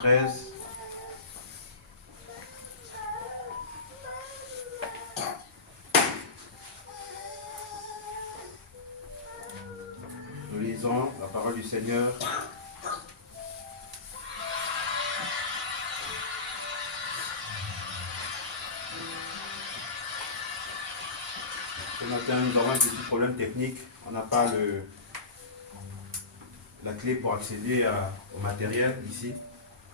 13. Nous lisons la parole du Seigneur. Ce matin, nous avons un petit problème technique. On n'a pas la clé pour accéder au matériel ici.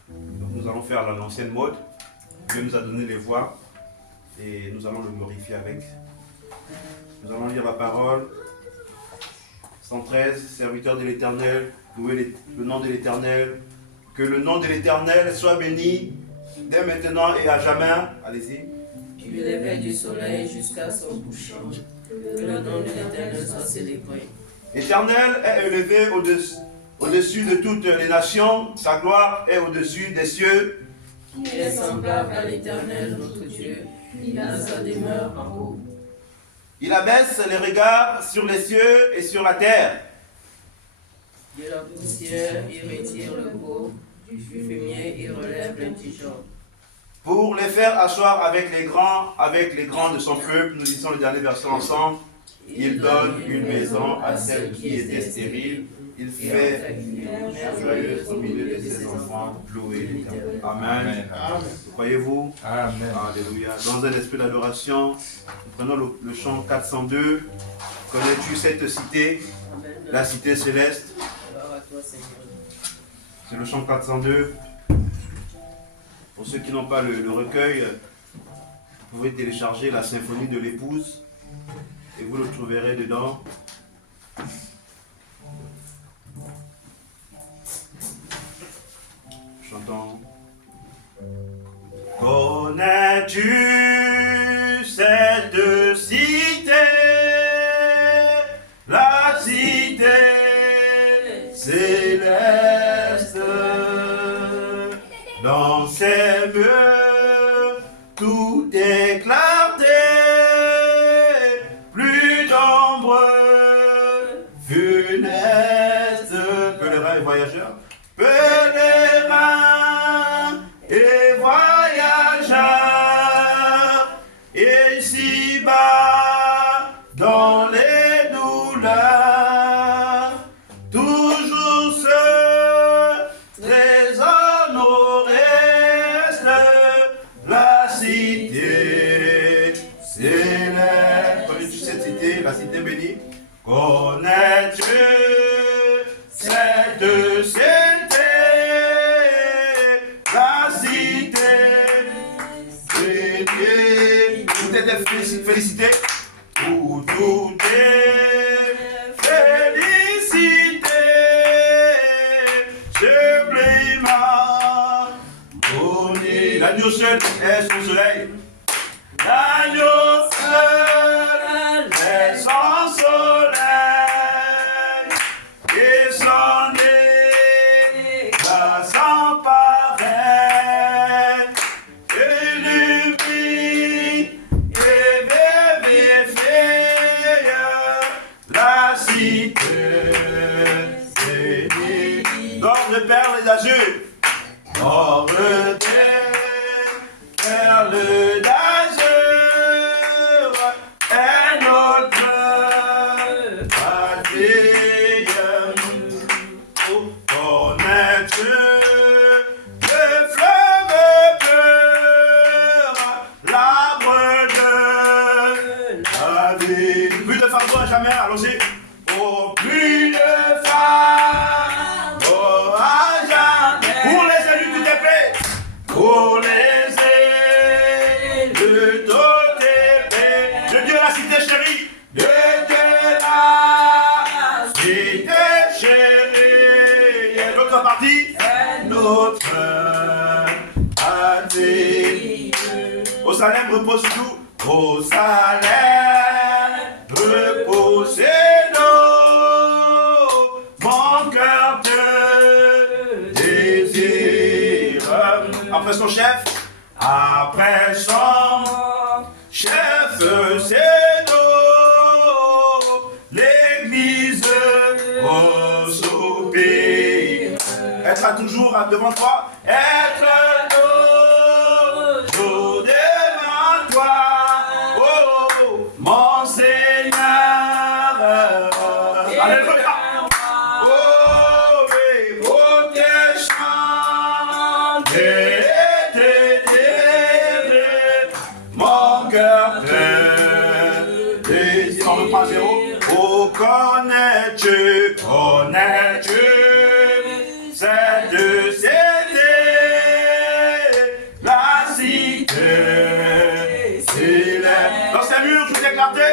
Donc nous allons faire l'ancienne mode. Dieu nous a donné les voix et nous allons le glorifier avec. Nous allons lire la parole. 113, serviteur de l'Éternel, louez le nom de l'Éternel. Que le nom de l'Éternel soit béni dès maintenant et à jamais. Allez-y. Du lever du soleil jusqu'à son couchant, que le nom de l'Éternel soit célébré. L'Éternel est élevé au-dessus de toutes les nations, sa gloire est au-dessus des cieux. Il est semblable à l'Éternel, notre Dieu, il a sa demeure en haut. Il abaisse les regards sur les cieux et sur la terre. De la poussière, il retire le beau, du fumier, il relève l'indigent. Pour les faire asseoir avec les grands de son peuple, nous lisons le dernier verset ensemble. Il donne une maison à celle qui était stérile. Il fait joyeuse au milieu de ses enfants. Louez l'Éternel. Amen. Croyez-vous? Amen. Alléluia. Dans un esprit d'adoration, nous prenons le chant 402. Connais-tu cette cité? Amen. La cité céleste. Gloire à toi, Seigneur. C'est le chant 402. Pour ceux qui n'ont pas le recueil, vous pouvez télécharger la symphonie de l'épouse et vous le trouverez dedans. Chantons. Connais-tu cette cité, la cité céleste, dans ses murs tout est clarté, plus d'ombre funeste, pèlerins et voyageurs, pèlerins et voyageurs, et ici-bas dans les douleurs, toujours ce trésor nous reste, la cité céleste. Connais-tu cette cité, la cité bénie? Connais-tu cette cité, la cité bénie? Tout est félicité, où tout est félicité, sublimement, bonné. L'agneau seul est son soleil, l'agneau seul est son soleil, et son nez sans pareil, illumine et vivifie la cité bénie. D'or de perles et d'azur, d'or de perles d'azur, est notre patrie. Connais-tu le fleuve pur, l'arbre de la vie? Plus de fardeau à jamais, allons-y. Oh, plus de fardeau à jamais. Pour les élus du TP, pour les élus de TP, de Dieu la cité chérie, de Dieu la cité chérie. Et l'autre partie, notre partie. Au Salem repose tout, au Salem repose nous, mon cœur te désire. Après son chef, c'est nous, l'église au soupir. Elle sera toujours devant toi. être toujours devant toi, oh, mon Seigneur. Alléluia. Oh, oui, pour te chanter et te dire, mon cœur te désire. On reprend à zéro. Oh, connais-tu cette cité, la cité céleste. Dans ces murs, tout éclaté.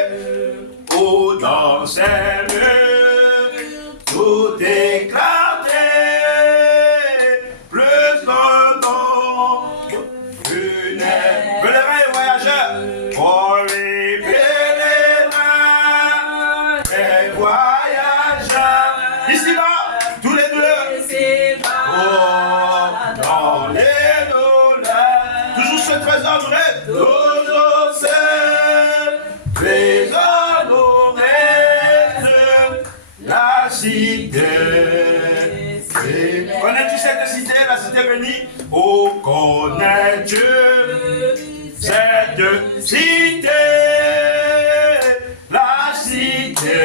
Oh, dans ces murs, tout éclaté. Plus qu'un nom funèbre. Pèlerins et voyageurs, pour les pèlerins et voyageurs. Ici-bas, tous les deux. Oh, dans les douleurs, toujours ce trésor vrai, toujours ce trésor vrai, la cité. Connais-tu cette cité, la cité bénie? Oh, connais-tu cette cité, la cité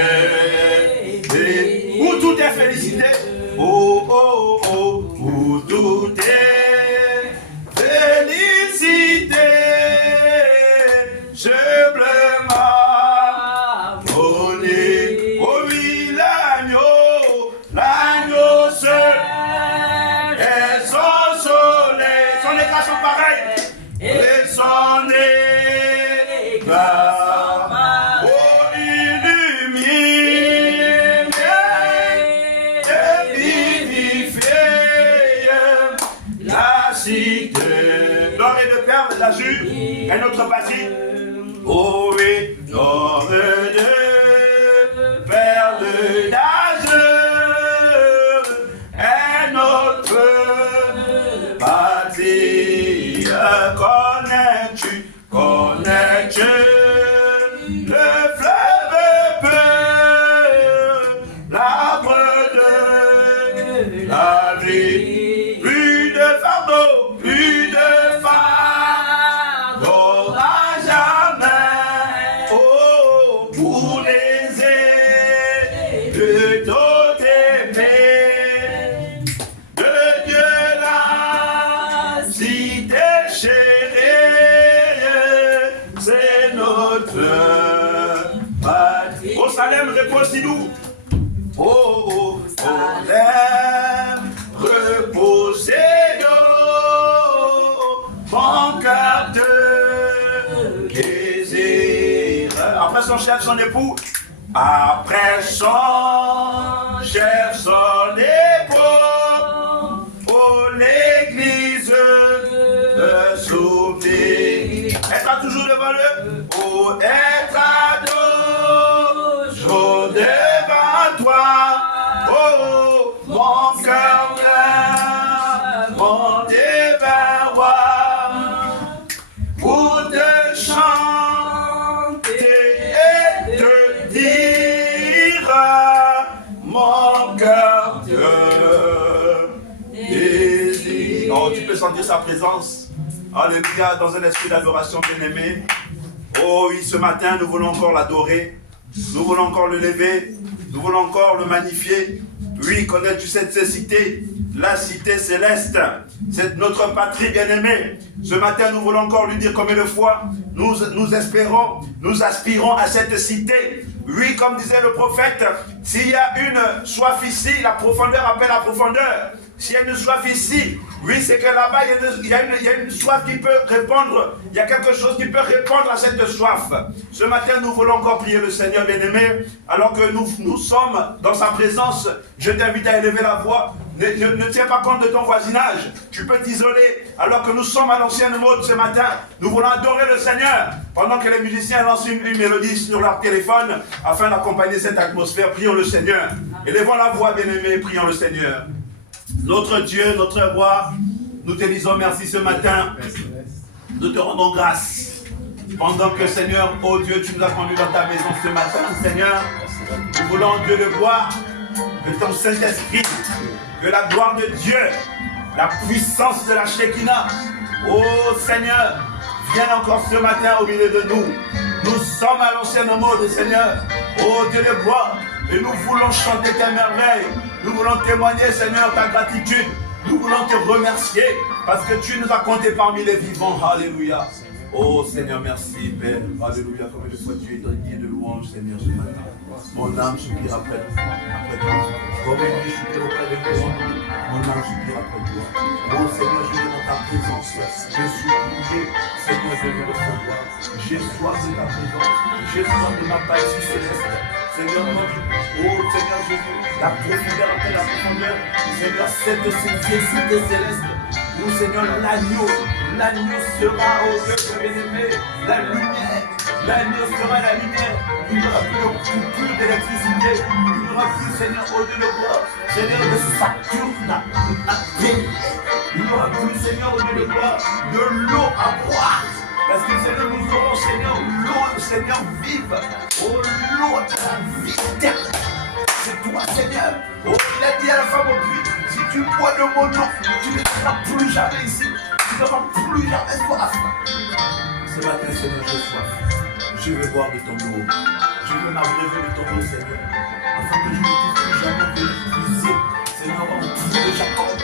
où tout est félicité? Oh, oh, oh, où tout est félicité, humblement honné. Oh oui, l'agneau seul et son soleil, son éclat sont pareils, et son éclat, oh, illumine et vivifie la cité. L'or et de perles d'azur est notre patrie. Oh oui, l'or et de perles d'azur est notre patrie. Connais-tu le fleuve bleu, l'arbre de la vie? Plus de fardeau à jamais. Oh, pour les élus tout aimés de Dieu, la cité chérie, c'est notre patrie. Ô Salem, repose-nous. Oh, Salem, reposez-nous. Mon cœur te désire. Après son chef, son époux. Après son chef, son époux. Oh, l'église de sauver. Être toujours devant le. Oh, être toujours devant toi. Oh, mon cœur monter vers moi. Pour te chanter et te dire, mon cœur te désire. Oh, tu peux sentir sa présence. Alléluia, dans un esprit d'adoration bien-aimé. Oh oui, ce matin, nous voulons encore l'adorer. Nous voulons encore le lever. Nous voulons encore le magnifier. Oui, connais-tu cette cité? La cité céleste, c'est notre patrie bien-aimée. Ce matin, nous voulons encore lui dire combien de fois nous espérons, nous aspirons à cette cité. Oui, comme disait le prophète, s'il y a une soif ici, la profondeur appelle la profondeur. S'il y a une soif ici, oui, c'est que là-bas, il y a une soif qui peut répondre. Il y a quelque chose qui peut répondre à cette soif. Ce matin, nous voulons encore prier le Seigneur bien-aimé. Alors que nous sommes dans sa présence, je t'invite à élever la voix. Ne tiens pas compte de ton voisinage. Tu peux t'isoler. Alors que nous sommes à l'ancienne mode ce matin, nous voulons adorer le Seigneur. Pendant que les musiciens lancent une mélodie sur leur téléphone, afin d'accompagner cette atmosphère, prions le Seigneur. Élevons la voix bien-aimé, prions le Seigneur. Notre Dieu, notre roi, nous te disons merci ce matin. Nous te rendons grâce. Pendant que Seigneur, oh Dieu, tu nous as conduits dans ta maison ce matin, Seigneur, nous voulons, Dieu, de gloire de ton Saint-Esprit, que la gloire de Dieu la puissance de la Shekinah. Oh Seigneur, viens encore ce matin au milieu de nous. Nous sommes à l'ancienne mode, Seigneur. Oh Dieu de gloire, et nous voulons chanter tes merveilles. Nous voulons témoigner, Seigneur, ta gratitude. Nous voulons te remercier parce que tu nous as comptés parmi les vivants. Alléluia. Oh Seigneur, merci Père. Alléluia. Comme de fois tu es digne de louange, Seigneur, ce matin. Mon âme soupire après toi. Comme une nuit soupire auprès de toi. Mon âme soupire après toi. Oh Seigneur, je viens dans ta présence. Je suis prié. Seigneur, je veux recevoir. J'ai soif de ta présence. J'ai soif de ma paix céleste. Seigneur, oh Seigneur Jésus, la profondeur après la profondeur. Seigneur, cette cité céleste. Oh Seigneur, l'agneau sera au Dieu bien-aimé, la lumière, l'agneau sera la lumière. Il n'y aura plus de coupure d'électricité, il n'y aura plus, Seigneur, au Dieu de gloire, Seigneur, de Saturne à payer. Il n'y aura plus, Seigneur, au Dieu de gloire, de l'eau à boire. Parce que Seigneur, nous aurons, Seigneur, l'eau, Seigneur, vive. Oh, l'eau de la vie éternelle. C'est toi, Seigneur. Oh, il a dit à la femme au puits, si tu bois de mon eau, tu ne seras plus jamais ici. Tu n'auras plus jamais soif. Ce matin, Seigneur, j'ai soif. Je veux boire de ton eau. Je veux m'abreuver de ton eau, Seigneur. Afin que je ne puisse plus jamais venir puiser, Seigneur, en puits de Jacob.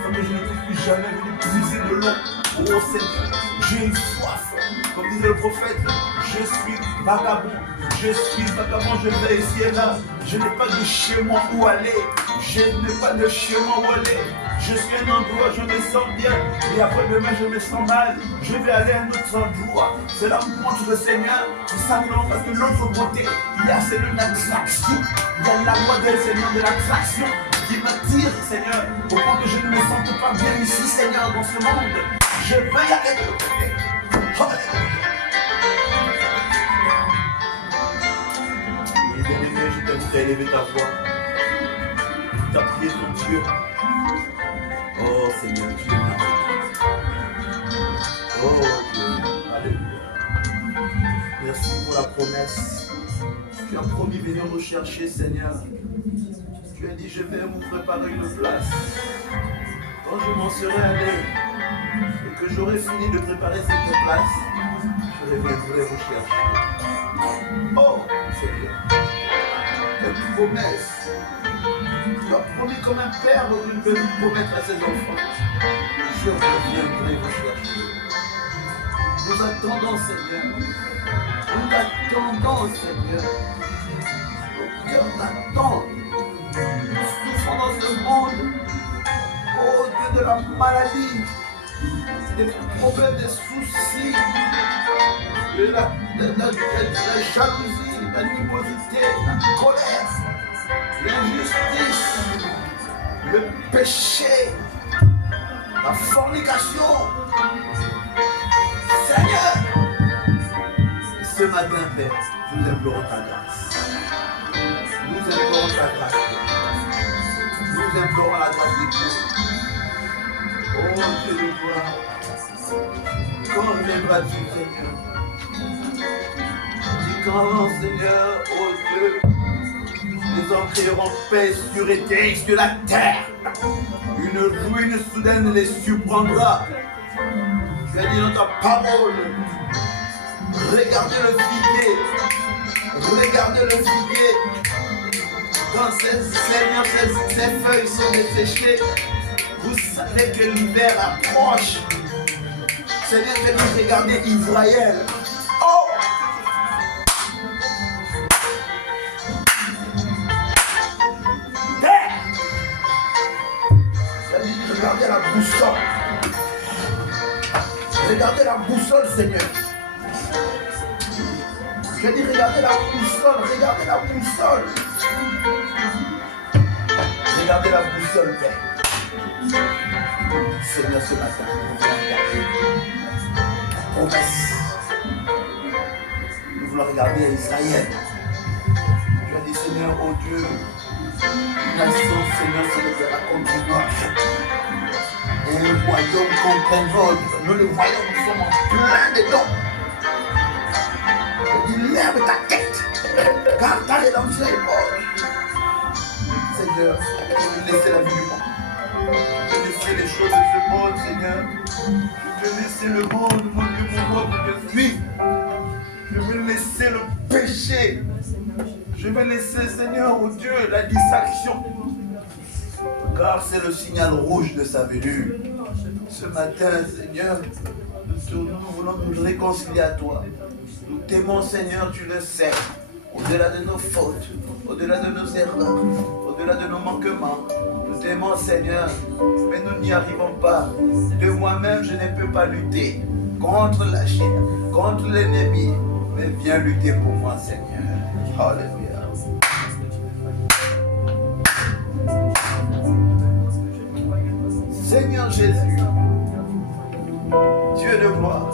Afin que je ne puisse plus jamais venir puiser de l'eau. Oh, Seigneur, j'ai une soif. Comme disait le prophète, je suis vagabond. Je suis vagabond, je vais ici et là. Je n'ai pas de chez moi où aller. Je n'ai pas de chez moi où aller. Je suis à un endroit, je me sens bien. Et après demain, je me sens mal. Je vais aller à un autre endroit. Cela me montre le Seigneur. Tout simplement parce que l'autre côté, il y a Seigneur une attraction. Il y a la loi de Seigneur de l'attraction qui m'attire, Seigneur. Au point que je ne me sente pas bien ici, Seigneur, dans ce monde. Je veux y aller de l'autre côté. Bien-aimé, je t'invite à élever ta voix. Tu as prié ton Dieu. Oh Seigneur, tu es merveilleux. Oh Dieu, alléluia. Merci pour la promesse. Tu as promis venir nous chercher, Seigneur. Tu as dit, je vais vous préparer une place. Quand je m'en serai allé et que j'aurai fini de préparer cette place, je reviendrai vous chercher. Oh Seigneur, quelle promesse. Tu as promis comme un père il peut nous promettre à ses enfants. Je reviendrai vous chercher. Nous attendons, Seigneur. Nous attendons, Seigneur. Nos cœurs t'attendent. Nous souffrons dans ce monde. Oh Dieu de la maladie, des problèmes, des soucis, de la jalousie, la animosité, la colère, l'injustice, le péché, la fornication. Seigneur, ce matin, Père, nous implorons ta grâce. Nous implorons ta grâce. Nous implorons la grâce de Dieu. Oh Dieu de gloire. Quand viendras-tu, Seigneur? Dis quand, Seigneur, oh Dieu, les hommes créeront paix sur la terre. Une ruine soudaine les surprendra. Tu as dit dans ta parole, regardez le figuier. Regardez le figuier. Quand ces feuilles sont desséchées, vous savez que l'hiver approche. Seigneur, faites-nous regarder Israël. Oh! Père! Regardez la boussole. Regardez la boussole, Seigneur. Je dis regardez la boussole, regardez la boussole. Regardez la boussole, Père. Seigneur, ce matin, nous voulons regarder ta promesse. Nous voulons regarder Israël. Tu as dit, Seigneur, oh Dieu, une nation, Seigneur, se lèvera contre une autre. Et un royaume contre un autre. Nous le voyons, nous sommes en plein dedans. Il lève ta tête, car ta rédemption est morte. Seigneur, laissez la vie du monde. Tu peux laisser les choses de ce monde, Seigneur. Je vais laisser le monde, mon Dieu, mon roi, pour te suivre. Je vais laisser le péché. Je vais laisser, Seigneur, oh Dieu, la distraction. Car c'est le signal rouge de sa venue. Ce matin, Seigneur, nous voulons nous réconcilier à toi. Nous t'aimons, Seigneur, tu le sais. Au-delà de nos fautes, au-delà de nos erreurs, au-delà de nos manquements. Nous t'aimons, Seigneur, mais nous n'y arrivons pas. De moi-même, je ne peux pas lutter contre la chair, contre l'ennemi. Mais viens lutter pour moi, Seigneur. Alléluia. Seigneur Jésus, Dieu de gloire,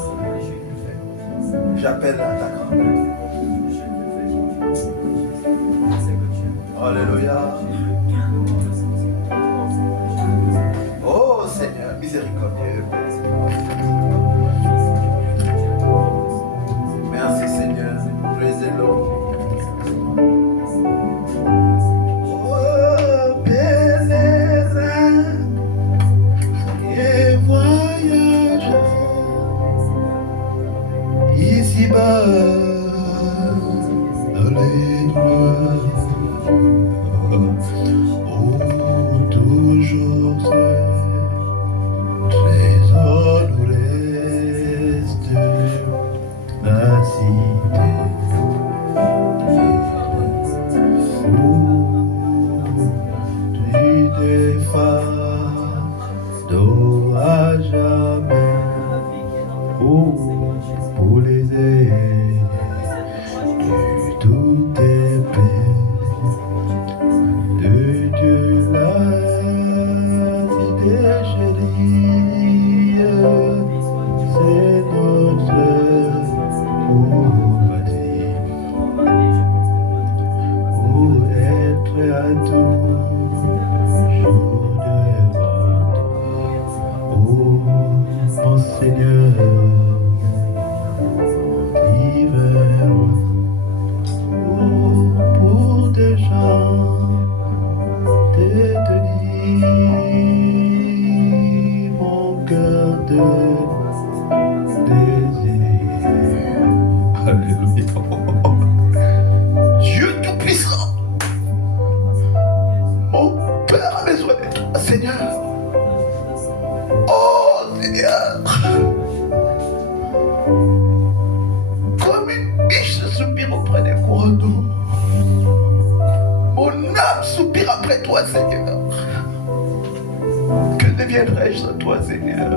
j'appelle à ta grâce. Alléluia. Oh Seigneur, miséricordieux. Merci Seigneur, praise the Lord. Ici-bas, dans les gloires, oh, toujours trésor nous reste la cité. Oh, tu t'es fardeau à jamais. Oh, pour les aider de toutes tes paix, de Dieu la cité chérie, c'est notre bâtir, pour être à tout jour devant toi, oh mon Seigneur. Pour des gens détenus, mon cœur de désir. Alléluia. Dieu Tout-Puissant, mon Père a besoin de toi, Seigneur. Oh Seigneur. Comme une biche soupire auprès des courants d'eau. Mon âme soupire après toi, Seigneur. Que deviendrai-je sans toi, Seigneur?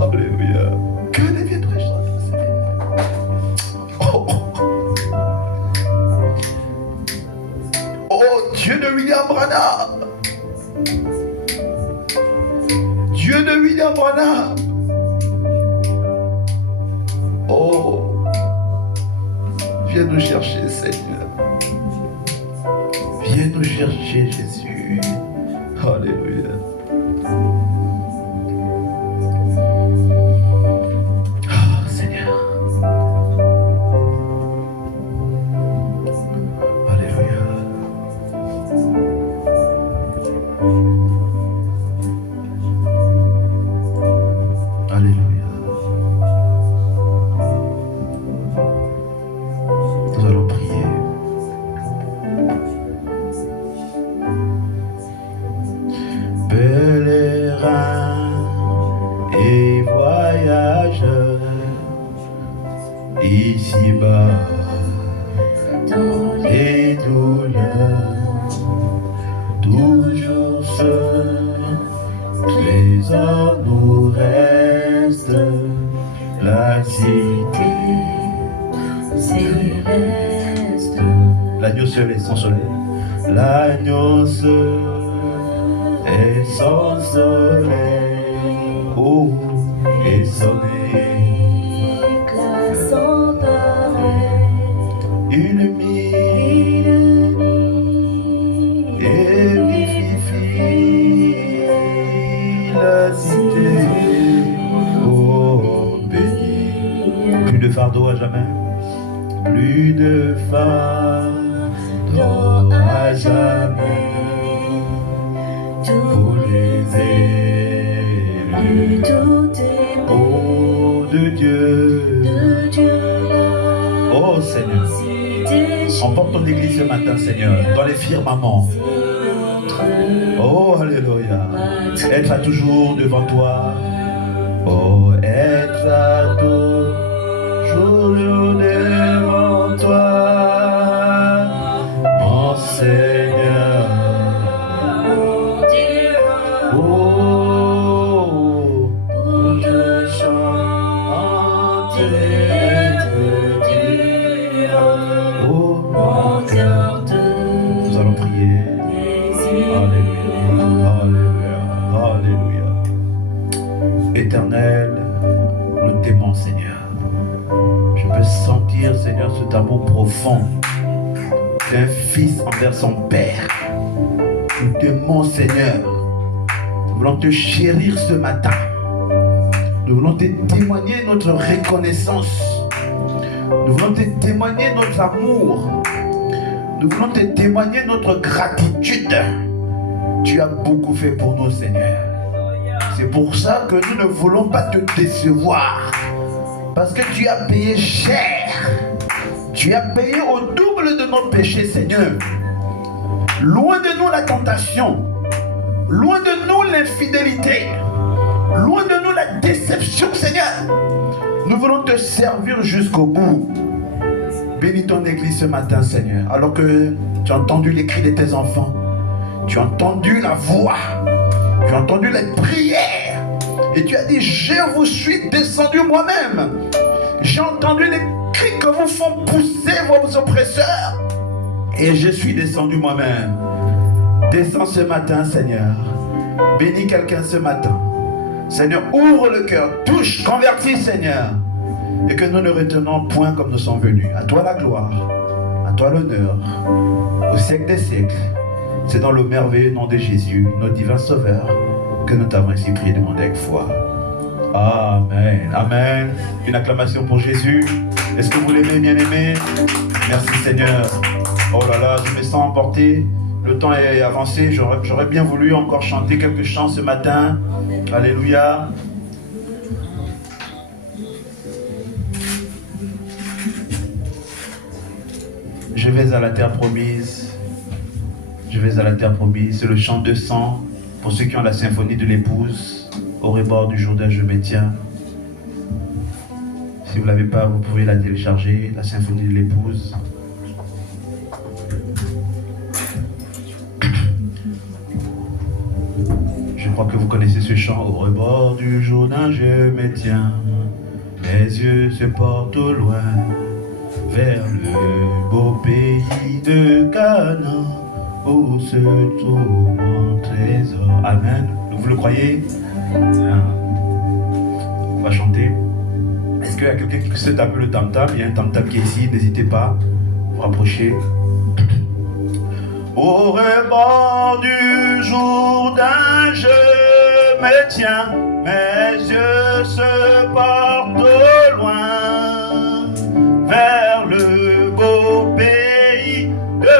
Alléluia. Que deviendrai-je sans toi, Seigneur? Oh, oh Dieu de William Branham. Dieu de William Branham. Oh, viens nous chercher, Seigneur. Viens nous chercher, Jésus. Alléluia. Ah, Seigneur. Alléluia. Alléluia. Nous allons prier. Pèlerins et voyageurs, ici-bas, dans les douleurs, toujours seul, trésor nous reste, la cité céleste. L'agneau seul et sans soleil, l'agneau seul et sans soleil, oh, et sonné, éclat sans pareil, illumine et vivifie la cité, oh, béni. Plus de fardeau à jamais, plus de fardeau à jamais. Oh de Dieu. Oh Seigneur. Emporte ton église ce matin, Seigneur, dans les firmaments. Oh, alléluia. Être là toujours devant toi. Oh, être là toujours devant toi, mon Seigneur. Oh, pour te chanter de Dieu. Oh, mon cœur te... Nous allons prier. Alléluia, alléluia, alléluia. Éternel, nous t'aimons, Seigneur. Je peux sentir, Seigneur, cet amour profond d'un fils envers son Père. Nous t'aimons, Seigneur. Nous voulons te chérir ce matin. Nous voulons te témoigner notre reconnaissance. Nous voulons te témoigner notre amour. Nous voulons te témoigner notre gratitude. Tu as beaucoup fait pour nous, Seigneur. C'est pour ça que nous ne voulons pas te décevoir. Parce que tu as payé cher. Tu as payé au double de nos péchés, Seigneur. Loin de nous la tentation. Loin de nous l'infidélité. Loin de nous la déception, Seigneur. Nous voulons te servir jusqu'au bout. Bénis ton église ce matin, Seigneur. Alors que tu as entendu les cris de tes enfants. Tu as entendu la voix. Tu as entendu les prières. Et tu as dit, je vous suis descendu moi-même. J'ai entendu les cris que vous font pousser vos oppresseurs. Et je suis descendu moi-même. Descends ce matin, Seigneur. Bénis quelqu'un ce matin. Seigneur, ouvre le cœur, touche, convertis, Seigneur. Et que nous ne retenons point comme nous sommes venus. À toi la gloire, à toi l'honneur, au siècle des siècles. C'est dans le merveilleux nom de Jésus, notre divin Sauveur, que nous t'avons ainsi prié, demandé avec foi. Amen, amen. Une acclamation pour Jésus. Est-ce que vous l'aimez, bien-aimé? Merci Seigneur. Oh là là, je me sens emporté. Le temps est avancé. J'aurais bien voulu encore chanter quelques chants ce matin. Alléluia. Je vais à la terre promise. Je vais à la terre promise. C'est le chant 200. Pour ceux qui ont la symphonie de l'épouse. Au rebord du Jourdain, je me tiens. Si vous ne l'avez pas, vous pouvez la télécharger. La symphonie de l'épouse. Je crois que vous connaissez ce chant. Au rebord du Jourdain, je me tiens. Mes yeux se portent au loin. Vers le beau pays de Canaan, où se trouve mon trésor. Amen. Vous le croyez? On va chanter. Est-ce qu'il y a quelqu'un qui sait taper le tam-tam? Il y a un tam-tam qui est ici, n'hésitez pas. Vous rapprochez. Au rebord du Jourdain, je me tiens. Mes yeux se portent au loin. Vers le beau pays de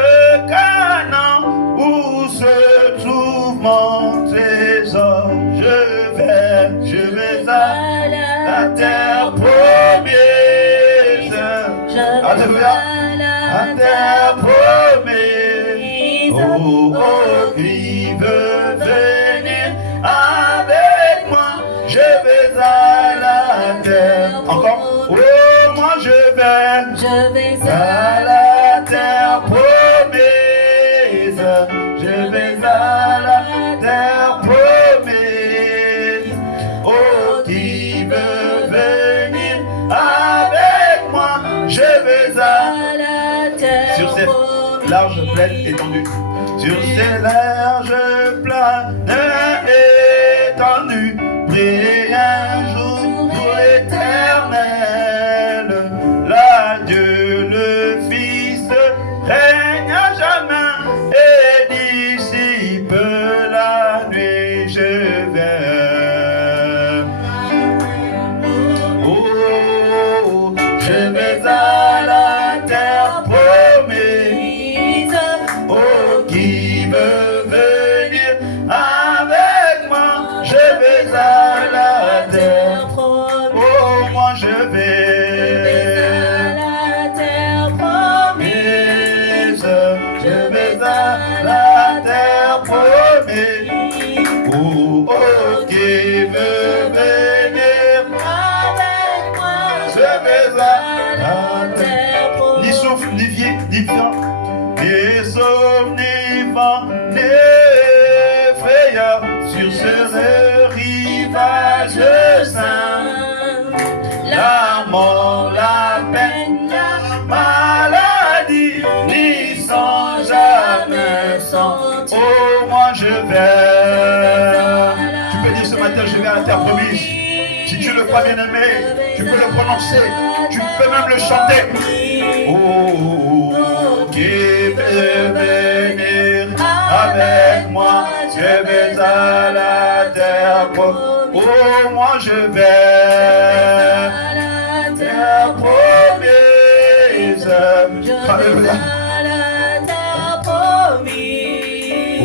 Canaan, où se trouve mon trésor. Je vais à la terre promise. Alléluia. La terre promise. Oh, oh, qui veut venir avec moi? Je vais à la terre. Encore. Oh, moi je vais à la terre promise. Je vais à la terre promise. Oh, qui veut venir avec moi? Je vais à la terre sur ces larges plaines étendues. Sur ces larges plaines étendues, brille un jour pour l'éternel. Là, Dieu le Fils règne à jamais et dissipe la nuit. Je vais. Oh, je vais à la terre promise. Oh, qui veut venir avec moi? Je vais à la veut venir avec moi, je vais à la la terre ni souffle, ni vie, ni vent, ni souffle, ni vent, ni frayeur sur ce rivage saint. La mort, la peine, la maladie, n'y sont jamais sans. Oh, moi je vais. Tu peux dire ce matin, je vais à la terre promise. Si tu le crois bien aimé, tu peux le prononcer, tu peux même le chanter. Oh, qui veut venir avec moi, je vais à la terre promise. Oh, moi je vais. Terre promise. Alléluia.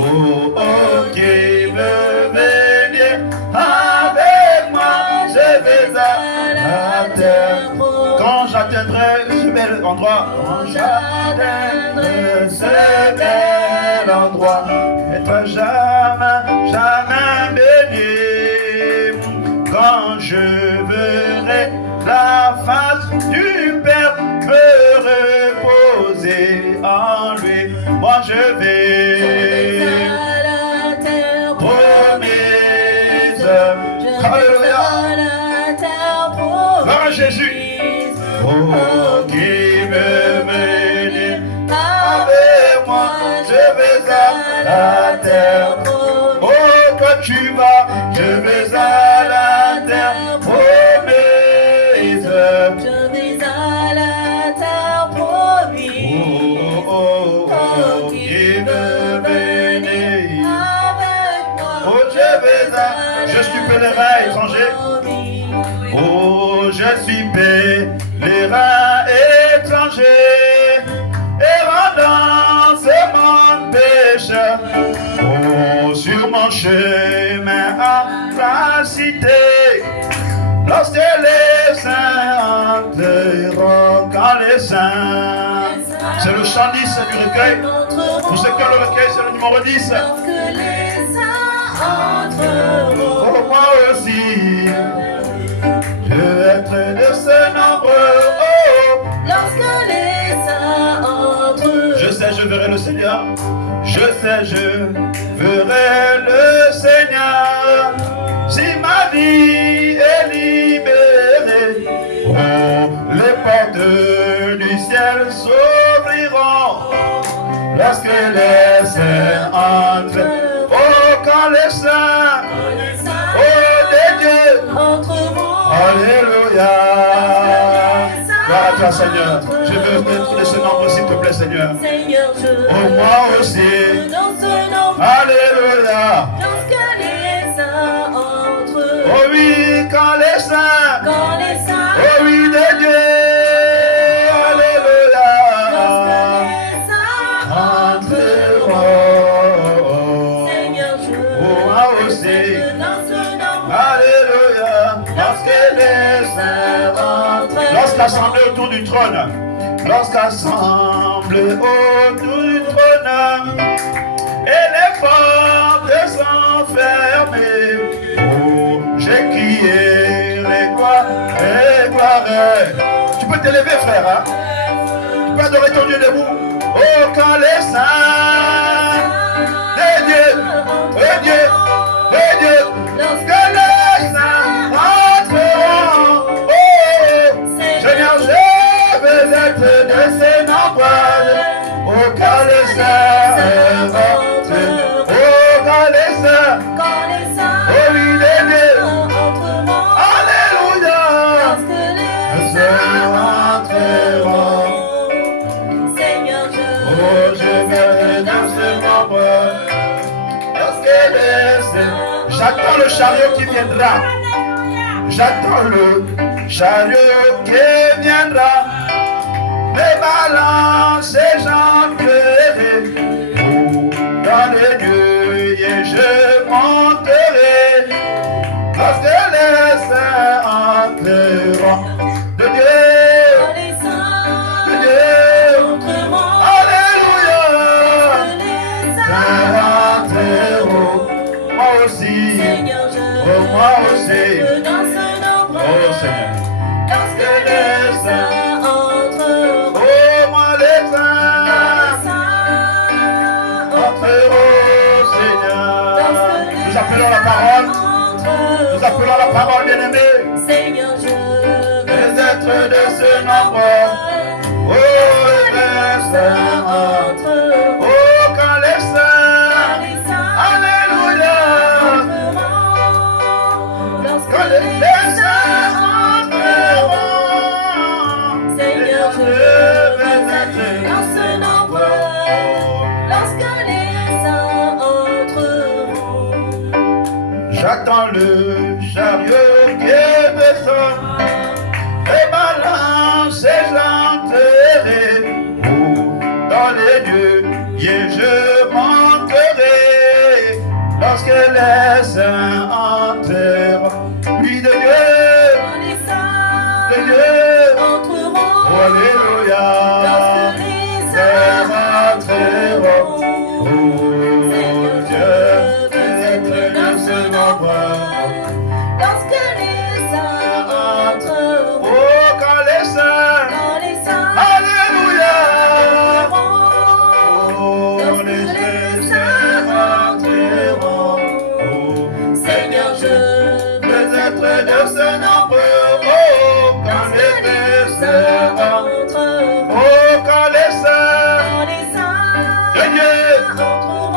Oh, oh, qui veut venir avec moi, je vais à la terre. Quand j'atteindrai ce bel endroit, quand j'atteindrai ce bel endroit, être jamais, jamais béni. Quand je verrai la face du Père, me reposer en lui, moi je vais à la terre promise. Alléluia. Gloire à Jésus. Oh, qui veut venir avec moi, je vais à la terre. Oh, quand tu vas, je vais à la terre promise. Je vais à la terre promise. Oh, qui veut venir avec moi. Oh, je suis pèlerin étranger. Oh, je suis pèlerin étranger, errant dans ce monde pécheur. Oh, sur mon chemin à la cité, lorsque les saints entreront, quand les saints. C'est le chant 10 du recueil. Pour ceux qui ont le recueil, c'est le numéro 10. Lorsque les saints entreront. Oh, moi aussi, je veux être de ce nombre. Oh, Lorsque les saints entreront. je sais, je verrai le Seigneur. Je sais, je verrai le Seigneur. Si ma vie est libérée, oh, les portes du ciel s'ouvriront. Lorsque les saints entrent, oh, quand les saints, oh, des dieux, alléluia. Gloire à toi, Seigneur. Je veux être de ce nombre, s'il te plaît, Seigneur. Seigneur, je Oh, moi aussi. dans ce nombre. Alléluia. Lorsque les saints entreront. Oh oui, quand les saints, Quand les saints. oh oui, des dieux, alléluia. Lorsque les saints Entreront. Seigneur, je Oh, moi aussi. dans ce nombre. Alléluia. Lorsque les saints entrent. Lorsqu'assemblés autour du trône. Lorsqu'assemblés autour du trône. Et les portes sont fermées. Oh, j'ai crié les gloires. Tu peux t'élever, frère. Hein? Tu peux adorer ton Dieu debout. Oh, quand les saints des dieux, des dieux, des dieux, lorsque les saints entreront. Oh, Seigneur, je veux être de ces nombreux. Oh, quand les saints entreront. Oh, quand les saints, Quand les saints oh oui, les dieux, entreront. alléluia. Lorsque les Les saints saints entreront. entreront. Seigneur, Oh, je veux dans ce nombre. Lorsque les saints, j'attends le chariot qui viendra. J'attends le chariot qui viendra. Les balances et j'entrerai. Oh, dans les lieux et je monterai. Lorsque les saints entreront. De Dieu, quand les saints de Dieu. entreront. Alléluia. Lorsque les saints Entreront. Moi aussi. Seigneur, Oh, moi aussi. dans ce nombre, Oh Seigneur. lorsque les saints entreront, Oh moi les saints entreront, Seigneur. Nous appelons la parole. Nous appelons la parole, bien-aimée. Seigneur, je Les êtres de ce nombre. Oh les saints entreront. oh quand les saints. Alléluia. Quand les saints entreront. Seigneur, je veux être dans ce nombre. Lorsque les saints entreront. J'attends le chariot qui descend et balance ses enterrés. Oh, dans les lieux, et je monterai lorsque les saints entreront. Oui, de Dieu, Les saints de Dieu. entreront. Oh, alléluia. Lorsque les Saints saints entreront. entreront. Oh, Seigneur, Dieu, je veux être dans ce nombre. Lorsque les saints entreront. oh, quand les saints. Quand les saints Alléluia. entreront. Oh, Lorsque les saints entreront. oh, Seigneur, je veux peut-être être de dans ce ce nombre. nombre. Oh, quand Lorsque les les saints. saints entreront. Oh, quand les saints. Quand les saints De Dieu. entreront.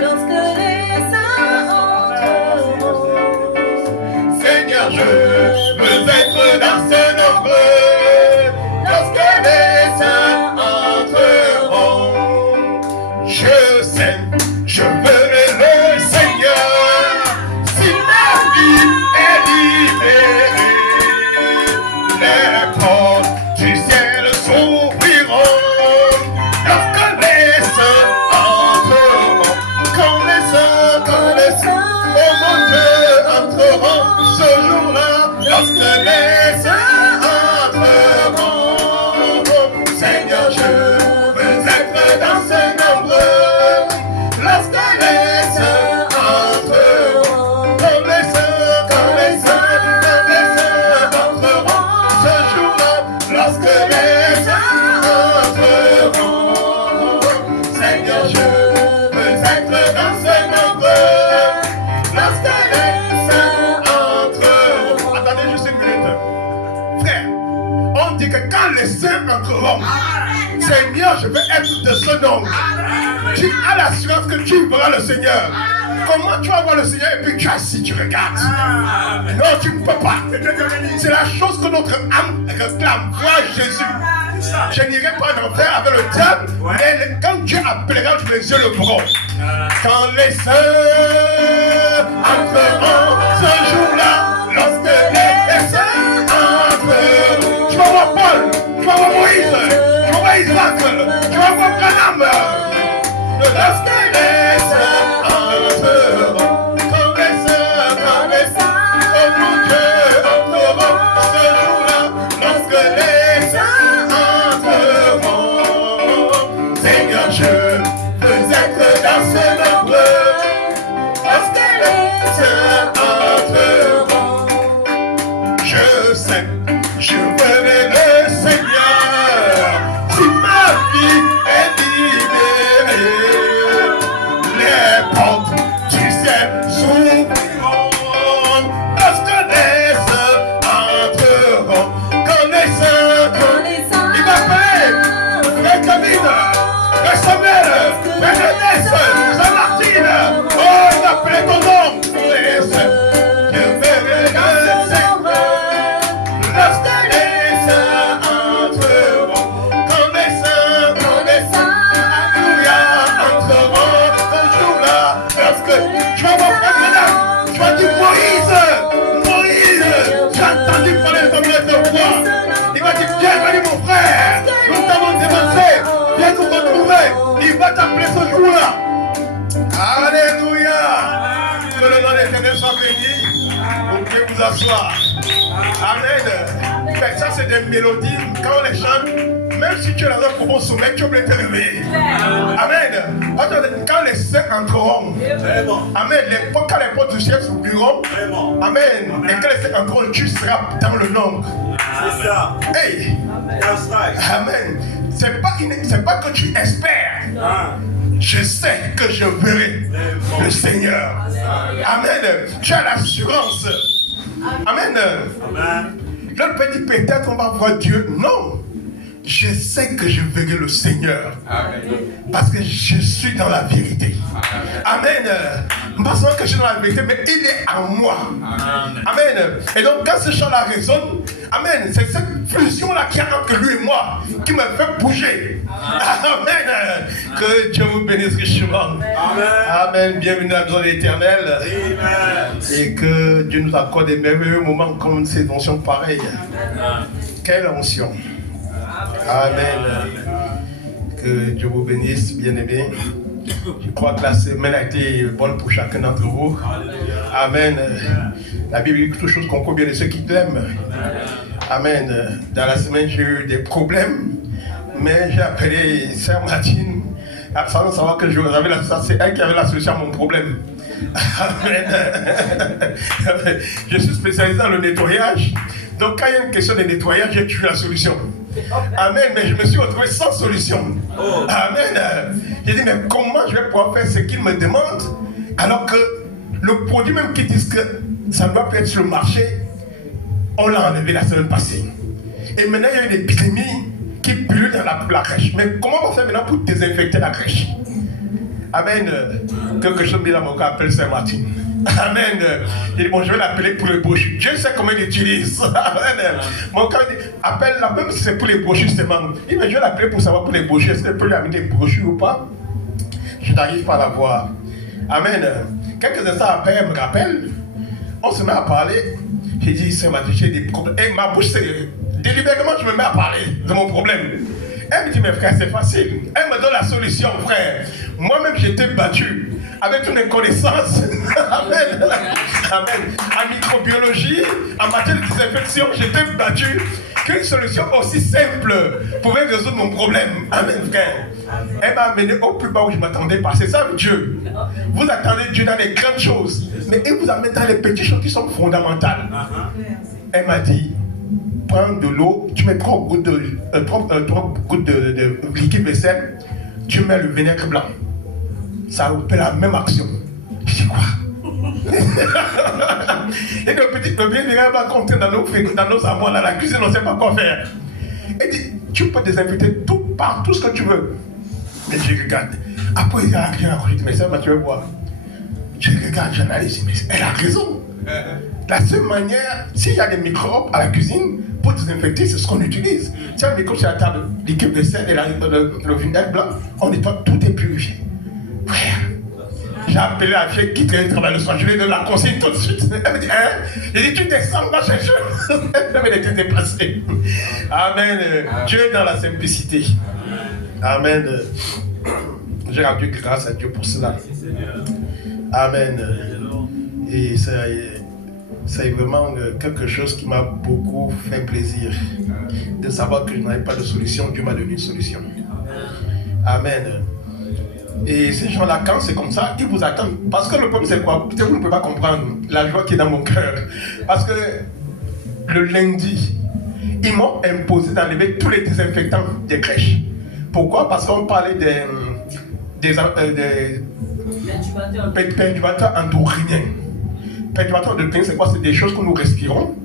Lorsque les saints entreront. Seigneur, je veux être dans ce nombre. Lorsque les saints entreront. Je sais, je verrai le Seigneur. Si ma vie est libérée, les portes du ciel s'ouvriront. Lorsque les saints entreront, quand les saints, oh mon Dieu, entreront ce jour-là. Lorsque les saints entreront, Seigneur, je veux être dans ce nombre. Lorsque les saints entreront, quand les saints entreront ce jour-là. Lorsque les saints entreront, Seigneur, je veux être dans ce nombre. Lorsque les saints entreront. Attendez juste une minute. Frère, on dit que quand les saints entreront, Seigneur, je veux être de ce nombre. Tu as l'assurance que tu verras le Seigneur. Comment tu vas voir le Seigneur et puis tu es assis, tu regardes? Non, tu ne peux pas. C'est la chose que notre âme réclame. Voir Jésus. Je n'irai pas en enfer avec le diable, mais quand Dieu appellera, tous les yeux le verront. Quand les saints entreront ce jour-là, lorsque les saints entreront, tu vas voir Paul, tu vas voir Moïse, tu vas voir Isaac, tu vas voir Branham. Lorsque les saints entreront, quand les saints, oh mon Dieu, entreront ce jour-là, lorsque les saints entreront. Seigneur, je veux être dans ce nombre. Lorsque les saints entreront, je sais, je verrai le Seigneur. Si ma vie est libérée, les portes du ciel s'ouvriront. Lorsque les saints entreront, quand les saints, il va faire les David, les Samuel, les Jeunesse, Saint Martine. Oh, il a appelé ton nom. Les saints, je verrai le Seigneur. Lorsque les saints entreront, quand les saints, alléluia, entreront ce jour-là. Lorsque tu vas voir Frère, tu vas dire Moïse, tu as entendu parler de ton voix. Il va dire, viens, mon frère, nous t'avons dénoncé, viens nous retrouver. Il va t'appeler ce jour-là. Alléluia. Que le nom de l'Éternel soit béni. Vous pouvez vous asseoir. Amen. Mais ça, c'est des mélodies. Quand on les chante, même si tu es dans un profond sommeil, tu peux te réveiller. Amen. Quand les saints entreront, amen, quand les portes du ciel s'ouvriront, amen, et quand les saints entreront, tu seras dans le nombre. C'est ça. Hey. That's right. Amen. C'est pas que tu espères. Je sais que je verrai le Seigneur. Amen. Tu as l'assurance. Amen. L'autre peut dire peut-être on va voir Dieu. Non. Je sais que je verrai le Seigneur. Parce que je suis dans la vérité. Amen. Pas seulement que je suis dans la vérité, mais il est en moi. Amen. Et donc quand ce chant-là résonne, amen, c'est cette fusion-là qui a entre lui et moi qui me fait bouger. Amen. Que Dieu vous bénisse richement. Amen. Bienvenue à la maison de l'Éternel. Et que Dieu nous accorde des merveilleux moments comme ces onction pareilles. Quelle onction. Amen. Que Dieu vous bénisse, bien-aimés. Je crois que la semaine a été bonne pour chacun d'entre vous. Amen. La Bible dit que toutes choses concourent bien de ceux qui t'aiment. Amen. Dans la semaine, j'ai eu des problèmes, mais j'ai appelé Sœur Martine, sans savoir que c'est elle qui avait la solution à mon problème. Amen. Je suis spécialisé dans le nettoyage. Donc quand il y a une question de nettoyage, j'ai trouvé la solution. Amen, mais je me suis retrouvé sans solution. Amen. J'ai dit, mais comment je vais pouvoir faire ce qu'il me demande alors que le produit même qui dit que ça ne doit plus être sur le marché, on l'a enlevé la semaine passée. Et maintenant, il y a une épidémie qui brûle dans la crèche. Mais comment on va faire maintenant pour désinfecter la crèche? Amen. Quelque chose de là, mon cœur appelle Saint-Martin. Amen. Il dit, bon, je vais l'appeler pour les brochures. Dieu sait comment il utilise. Amen. Mon cœur dit, appelle-la, même si c'est pour les brochures seulement. Il dit, mais je vais l'appeler pour savoir pour les brochures. Est-ce qu'elle peut lui amener des brochures ou pas? Je n'arrive pas à la voir. Amen. Quelques instants après, elle me rappelle. On se met à parler. J'ai dit, Saint-Martin, j'ai des problèmes. Et ma bouche, c'est délibérément, je me mets à parler de mon problème. Elle me dit, mais frère, c'est facile. Elle me donne la solution, frère. Moi-même, j'étais battu avec toutes mes connaissances. Amen. Amen. En microbiologie, en matière de désinfection, j'étais battu qu'une solution aussi simple pouvait résoudre mon problème. Amen, frère. Elle m'a amené au plus bas où je m'attendais pas. C'est ça, Dieu. Vous attendez Dieu dans les grandes choses, mais il vous amène dans les petites choses qui sont fondamentales. Elle m'a dit, prends de l'eau, tu mets 3 gouttes de liquide vaisselle, tu mets le vinaigre blanc. Ça fait la même action. Je dis quoi? Et le vinaigre blanc contient dans nos armoires, dans la cuisine, on ne sait pas quoi faire. Elle dit, tu peux désinfecter tout ce que tu veux. Mais je regarde. Après, il y a rien à dire, mais ça, tu veux voir. Je regarde, j'analyse, mais elle a raison. La seule manière, s'il y a des microbes à la cuisine, pour désinfecter, c'est ce qu'on utilise. Si il y a un microbe sur la table, liquide vaisselle et le vinaigre blanc, on nettoie, tout est purifié. Frère, j'ai appelé la fille qui travaille le soir, je lui ai donné la consigne tout de suite. Elle me dit, hein? J'ai dit, tu descends, va chercher. Elle était déplacée. Amen. Dieu est dans la simplicité. Amen. J'ai rendu grâce à Dieu pour cela. Amen. Et c'est vraiment quelque chose qui m'a beaucoup fait plaisir. De savoir que je n'avais pas de solution, Dieu m'a donné une solution. Amen. Et ces gens-là, quand c'est comme ça, ils vous attendent. Parce que le problème, c'est quoi? Peut-être que vous ne pouvez pas comprendre la joie qui est dans mon cœur. Parce que le lundi, ils m'ont imposé d'enlever tous les désinfectants des crèches. Pourquoi? Parce qu'on parlait des perturbateurs endocriniens. Perturbateurs endocriniens, c'est quoi? C'est des choses que nous respirons,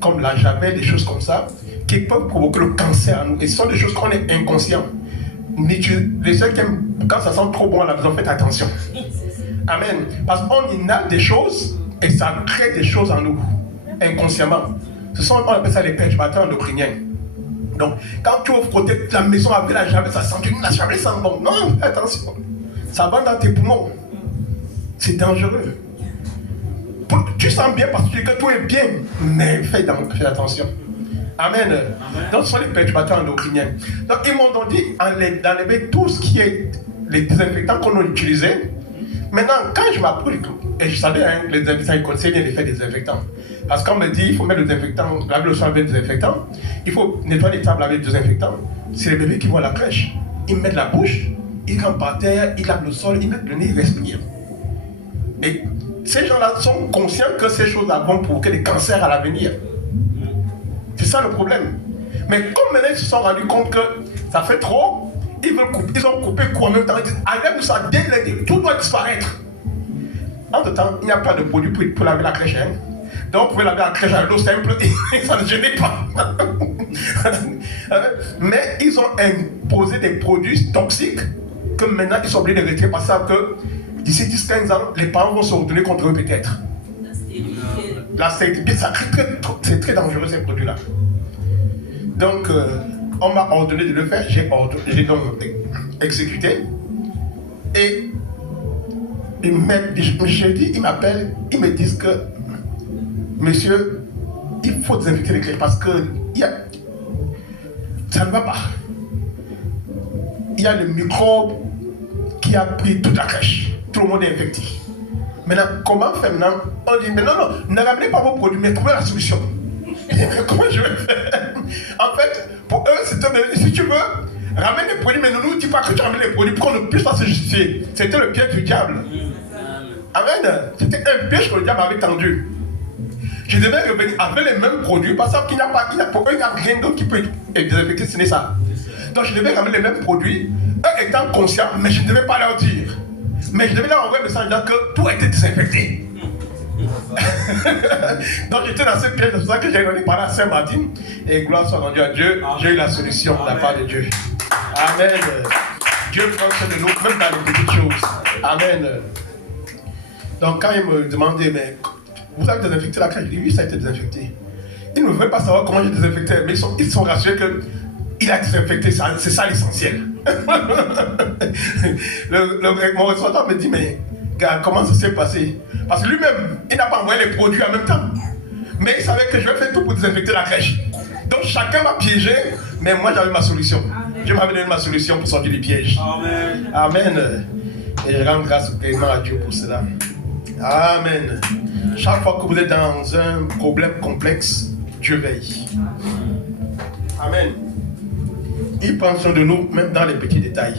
comme la javel, des choses comme ça, qui peuvent provoquer le cancer à nous. Et ce sont des choses qu'on est inconscient. Les gens qui aiment, quand ça sent trop bon à la maison, faites attention. Amen. Parce qu'on inhale des choses et ça crée des choses en nous, inconsciemment. On appelle ça les perturbateurs endocriniens. Donc, quand tu ouvres côté la maison avec la javel, ça sent la javel sent bon. Non, attention. Ça va dans tes poumons. C'est dangereux. Tu sens bien parce que tu dis que tout est bien, mais fais attention. Amen. Donc, ce sont les perturbateurs endocriniens. Donc, ils m'ont dit d'enlever tout ce qui est les désinfectants qu'on a utilisés. Maintenant, quand je m'approche, et je savais que les désinfectants, ils conseillent bien l'effet des désinfectants. Parce qu'on me dit, il faut mettre le désinfectant, laver le sol avec le désinfectant, il faut nettoyer les tables avec le désinfectant, c'est les bébés qui vont à la crèche. Ils mettent la bouche, ils campent par terre, ils lavent le sol, ils mettent le nez, ils respirent. Et ces gens-là sont conscients que ces choses-là vont provoquer des cancers à l'avenir. C'est ça le problème. Mais comme maintenant ils se sont rendus compte que ça fait trop, ils ont coupé quoi en même temps. Ils disent, enlève ça dès lundi, tout doit disparaître. Entre-temps, il n'y a pas de produit pour laver la crèche. Hein. Donc vous pouvez laver la crèche avec l'eau simple et ça ne gênait pas. Mais ils ont imposé des produits toxiques que maintenant ils sont obligés de retirer parce qu'ils savent que d'ici 10-15 ans, les parents vont se retourner contre eux peut-être. La stérilité, c'est très dangereux ces produits-là. Donc, on m'a ordonné de le faire, j'ai donc exécuté. Et ils m'appellent, ils me disent que, monsieur, il faut désinfecter les crèches parce que ça ne va pas. Il y a le microbe qui a pris toute la crèche. Tout le monde est infecté. Maintenant, comment faire maintenant? On dit, mais non, ne ramenez pas vos produits, mais trouvez la solution. Comment je vais faire? En fait, pour eux, c'était, si tu veux, ramène les produits, mais ne nous dis pas que tu ramènes les produits pour qu'on ne puisse pas se justifier. C'était le piège du diable. Amen. C'était un piège que le diable avait tendu. Je devais revenir avec les mêmes produits parce qu'il n'y a rien d'autre qui peut désinfecter, ce n'est ça. Donc je devais ramener les mêmes produits, eux étant conscients, mais je ne devais pas leur dire. Mais je devais leur envoyer un message disant que tout était désinfecté. Donc j'étais dans cette pièce, c'est pour ça que j'ai donné par la Saint-Martin. Et gloire soit rendue à Dieu, j'ai eu la solution de la part de Dieu. Amen. Dieu prend soin de nous, même dans les petites choses. Amen. Donc quand ils me demandaient, mais vous avez désinfecté la crèche? Je dis oui, ça a été désinfecté. Ils ne veulent pas savoir comment j'ai désinfecté, mais ils sont rassurés qu'il a désinfecté, c'est ça l'essentiel. Mon responsable me dit, mais gars, comment ça s'est passé? Parce que lui-même, il n'a pas envoyé les produits en même temps. Mais il savait que je vais faire tout pour désinfecter la crèche. Donc chacun m'a piégé, mais moi j'avais ma solution. Dieu m'avait donné ma solution pour sortir du piège. Amen. Amen. Et je rends grâce vraiment à Dieu pour cela. Amen. Chaque fois que vous êtes dans un problème complexe, Dieu veille. Amen. Il prend soin de nous, même dans les petits détails.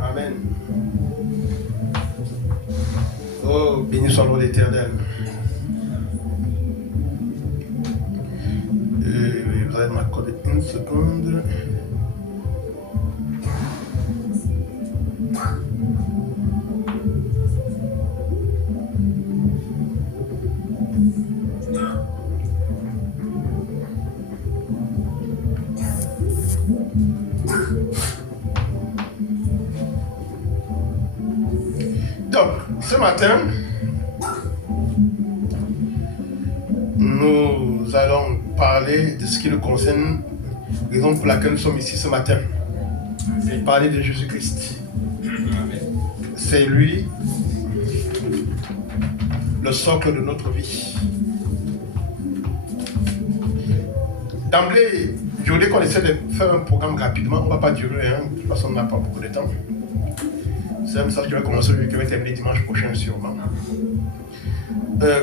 Amen. Oh, béni soit le nom de l'Éternel. Vous allez m'accorder une seconde. Donc, ce matin, nous allons parler de ce qui nous concerne, raison pour laquelle nous sommes ici ce matin. Et parler de Jésus-Christ. C'est lui le socle de notre vie. D'emblée, je voulais qu'on essaie de faire un programme rapidement. On ne va pas durer, de toute façon on n'a pas beaucoup de temps. C'est un message qui va commencer aujourd'hui, qui va terminer dimanche prochain sûrement.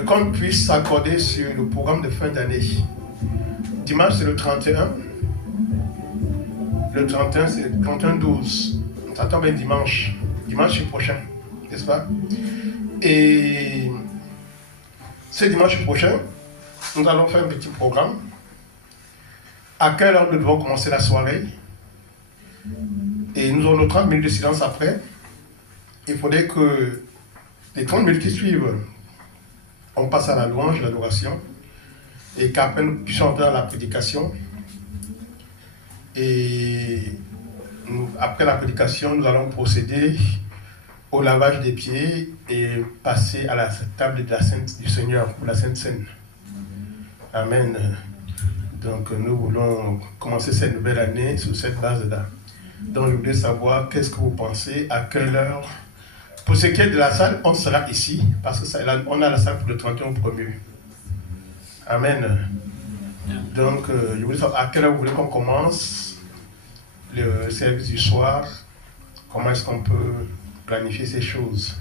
Qu'on puisse s'accorder sur le programme de fin d'année. Dimanche c'est le 31. Le 31 c'est le 31-12. Ça tombe un dimanche. Dimanche prochain, n'est-ce pas? Et ce dimanche prochain, nous allons faire un petit programme. À quelle heure nous devons commencer la soirée? Et nous aurons 30 minutes de silence après. Il faudrait que les 30 minutes qui suivent, on passe à la louange, l'adoration, et qu'après nous puissions entrer dans la prédication. Et après la prédication, nous allons procéder au lavage des pieds et passer à la table de la Sainte du Seigneur pour la Sainte Seine. Amen. Donc nous voulons commencer cette nouvelle année sur cette base-là. Donc je voulais savoir qu'est-ce que vous pensez, à quelle heure. Pour ce qui est de la salle, on sera ici, parce qu'on a la salle pour le 31 premier. Amen. Donc, je voulais savoir à quelle heure vous voulez qu'on commence le service du soir. Comment est-ce qu'on peut planifier ces choses?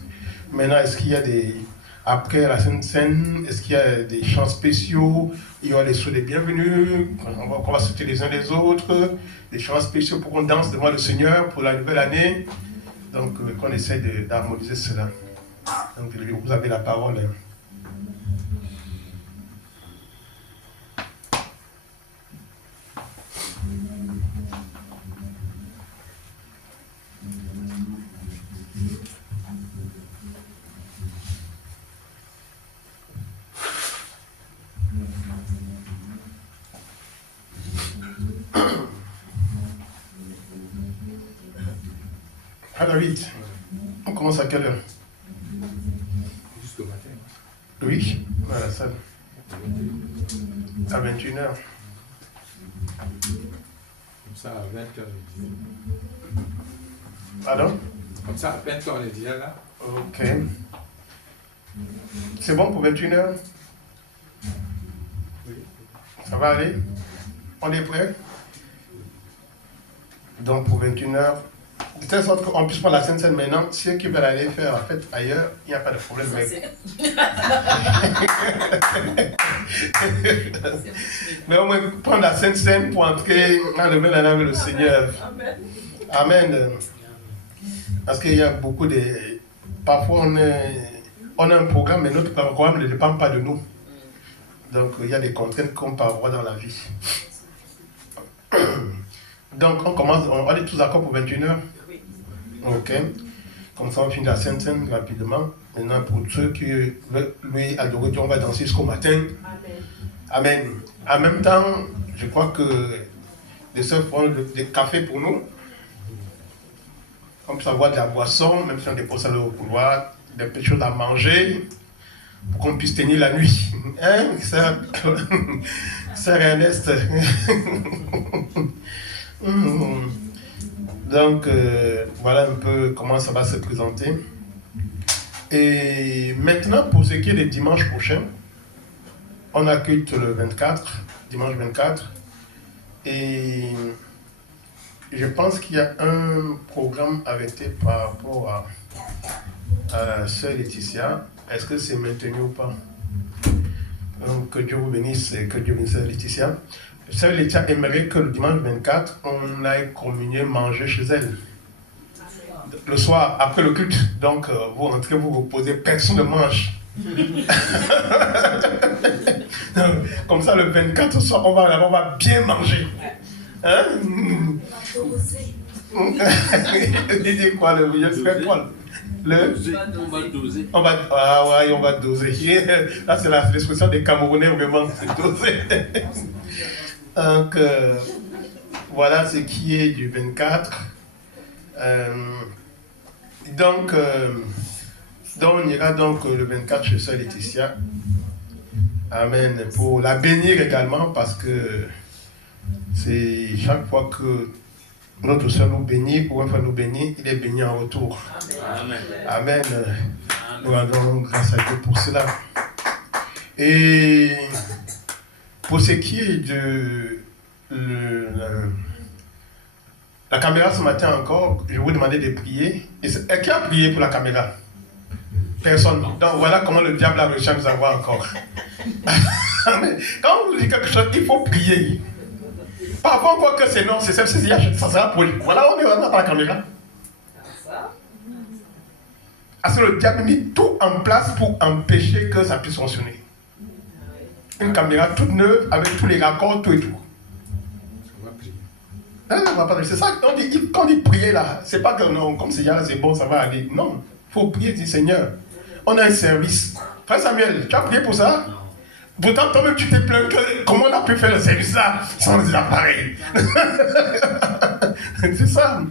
Maintenant, est-ce qu'il y a des Après la Sainte Seine, est-ce qu'il y a des chants spéciaux? Il y aura les sauts des bienvenus, qu'on va sauter les uns les autres, des chants spéciaux pour qu'on danse devant le Seigneur pour la nouvelle année. Donc, qu'on essaie d'harmoniser cela. Donc, vous avez la parole. À la 8. On commence à quelle heure? Jusqu'au matin. Oui, à la salle. À 21h. Comme ça, à 20h, on est dit. Pardon? Comme ça, à 20h, on est déjà là. Ok. C'est bon pour 21h? Oui. Ça va aller? On est prêt? Donc pour 21h, de telle sorte qu'on puisse prendre la Sainte Seine maintenant. Ceux qui veulent aller faire la fête ailleurs, il n'y a pas de problème. Mais au moins prendre la Sainte Seine pour entrer dans le même avec le Seigneur. Amen. Parce qu'il y a beaucoup de... Parfois on a un programme, mais notre programme ne dépend pas de nous. Donc il y a des contraintes qu'on peut avoir dans la vie. Donc on commence, on est tous d'accord pour 21h? Ok. Comme ça on finit la Sainte Seine rapidement. Maintenant pour ceux qui veulent lui adorer Dieu, on va danser jusqu'au matin. Amen. Amen. En même temps, je crois que les sœurs font des cafés pour nous. On peut avoir de la boisson, même si on dépose ça au couloir, des petites choses à manger, pour qu'on puisse tenir la nuit. Hein, sœur Ernest? Donc, voilà un peu comment ça va se présenter. Et maintenant, pour ce qui est des dimanches prochains, on accueille le 24, dimanche 24. Et je pense qu'il y a un programme arrêté par rapport à Sœur Laetitia. Est-ce que c'est maintenu ou pas? Donc, que Dieu vous bénisse et que Dieu bénisse Sœur Laetitia. Sœur Laetitia aimerait que le dimanche 24, on aille communier, manger chez elle. Le soir, après le culte. Donc, vous rentrez, vous reposez, personne ne mange. Comme ça, le 24 soir, on va bien manger. Hein? Dites quoi, je ferai quoi? On va doser. On va doser. Là, c'est l'expression des Camerounais, vraiment, c'est doser. Donc, voilà ce qui est du 24. Donc, on ira donc le 24 chez Sœur Laetitia. Amen. Pour la bénir également, parce que c'est chaque fois que notre Sœur nous bénit, ou un frère nous bénit, il est béni en retour. Amen. Amen. Nous rendons grâce à Dieu pour cela. Et pour ce qui est de la caméra ce matin encore, je vous demandais de prier. Et qui a prié pour la caméra? Personne. Donc voilà comment le diable a réussi à nous avoir encore. Quand on nous dit quelque chose, il faut prier. Parfois on voit que c'est non, c'est ça sera pour lui. Voilà, on est vraiment dans la caméra. Parce que le diable a mis tout en place pour empêcher que ça puisse fonctionner. Une caméra toute neuve avec tous les raccords, tout et tout. On va prier. Non, c'est ça qu'on dit, quand on dit prier là, c'est pas que non, comme c'est là, c'est bon, ça va aller. Non, il faut prier, dire Seigneur, on a un service. Frère Samuel, tu as prié pour ça? Pourtant, toi-même, tu t'es plaint que comment on a pu faire le service là sans les appareils. C'est ça.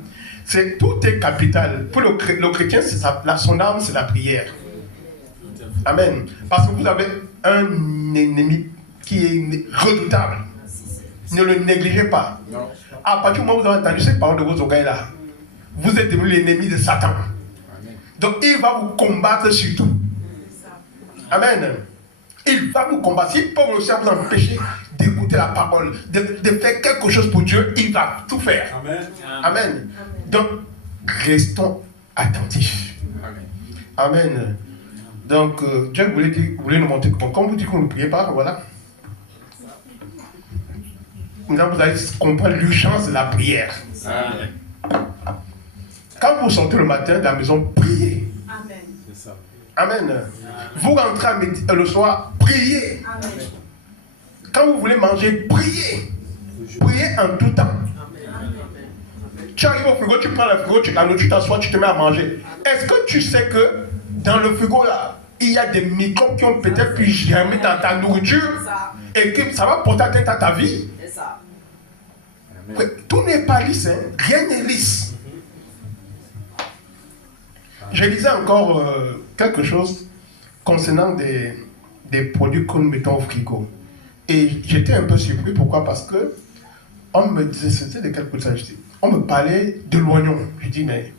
Tout est capital. Pour le chrétien, son arme, c'est la prière. Amen. Parce que vous avez un ennemi qui est redoutable. Ne le négligez pas. Non. À partir du moment où vous avez entendu ces paroles de vos oreilles là, vous êtes devenu l'ennemi de Satan. Amen. Donc il va vous combattre sur tout. Amen. Il va vous combattre. S'il peut aussi vous empêcher d'écouter la parole, de faire quelque chose pour Dieu, il va tout faire. Amen. Amen. Donc, restons attentifs. Amen. Amen. Donc, Dieu voulait nous montrer comment. Quand vous dites qu'on ne prie pas, voilà. Maintenant, vous allez comprendre l'urgence de la prière. Amen. Quand vous sortez le matin de la maison, priez. Amen. C'est ça. Amen. Vous rentrez le soir, priez. Amen. Quand vous voulez manger, priez. Priez en tout temps. Tu arrives au frigo, tu prends le frigo, tu t'assois, tu te mets à manger. Est-ce que tu sais que dans le frigo là, il y a des microbes qui ont peut-être pu germer dans ta nourriture et que ça va porter atteinte à ta vie? C'est ça. Amen. Tout n'est pas lisse, hein? Rien n'est lisse. Je lisais encore quelque chose concernant des produits que nous mettons au frigo. Et j'étais un peu surpris. Pourquoi? Parce que on me disait, c'était de quel produit ça? On me parlait de l'oignon. Je dis, mais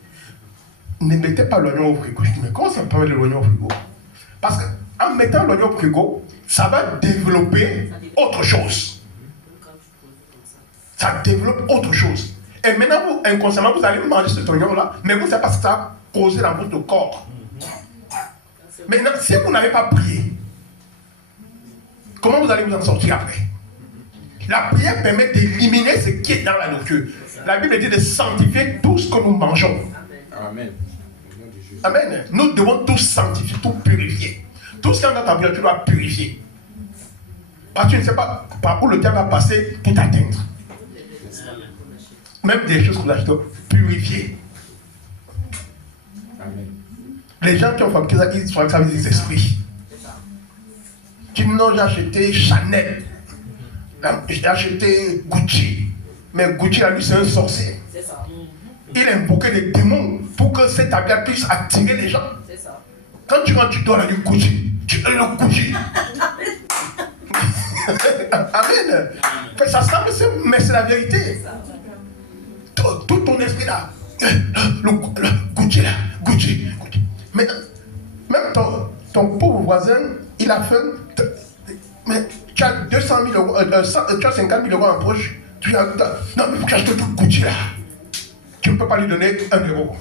ne mettez pas l'oignon au frigo. Je dis, mais comment ça peut mettre l'oignon au frigo? Parce qu'en mettant l'oignon au frigo, ça va développer autre chose. Ça développe autre chose. Et maintenant, vous, inconsciemment, vous allez manger cet oignon-là, mais vous ne savez pas ce que ça a causé dans votre corps. Maintenant, si vous n'avez pas prié, comment vous allez vous en sortir après? La prière permet d'éliminer ce qui est dans la nourriture. La Bible dit de sanctifier tout ce que nous mangeons. Amen. Amen. Nous devons tout sanctifier, tout purifier. Tout ce qui est dans ta vie, tu dois purifier. Parce que tu ne sais pas par où le temps va passer pour t'atteindre. Même des choses qu'on achète, purifier. Amen. Les gens qui ont fabriqué ça, ils sont avec des esprits. Tu dis non, j'ai acheté Chanel. J'ai acheté Gucci. Mais Gucci, là, lui, c'est un sorcier. C'est ça. Il a invoqué des démons pour que cet habit puisse attirer les gens. C'est ça. Quand tu rentres, tu dois la Gucci. Tu es le Gucci. Amen. Ça semble simple, mais c'est la vérité. Tout ton esprit là. Le Gucci là. Gucci. Mais même ton pauvre voisin, il a faim. Mais tu as 200 000 euros, tu as 50 000 euros en poche. Tu as, non, mais il faut que j'achète tout Gucci là. Tu ne peux pas lui donner 1 euro.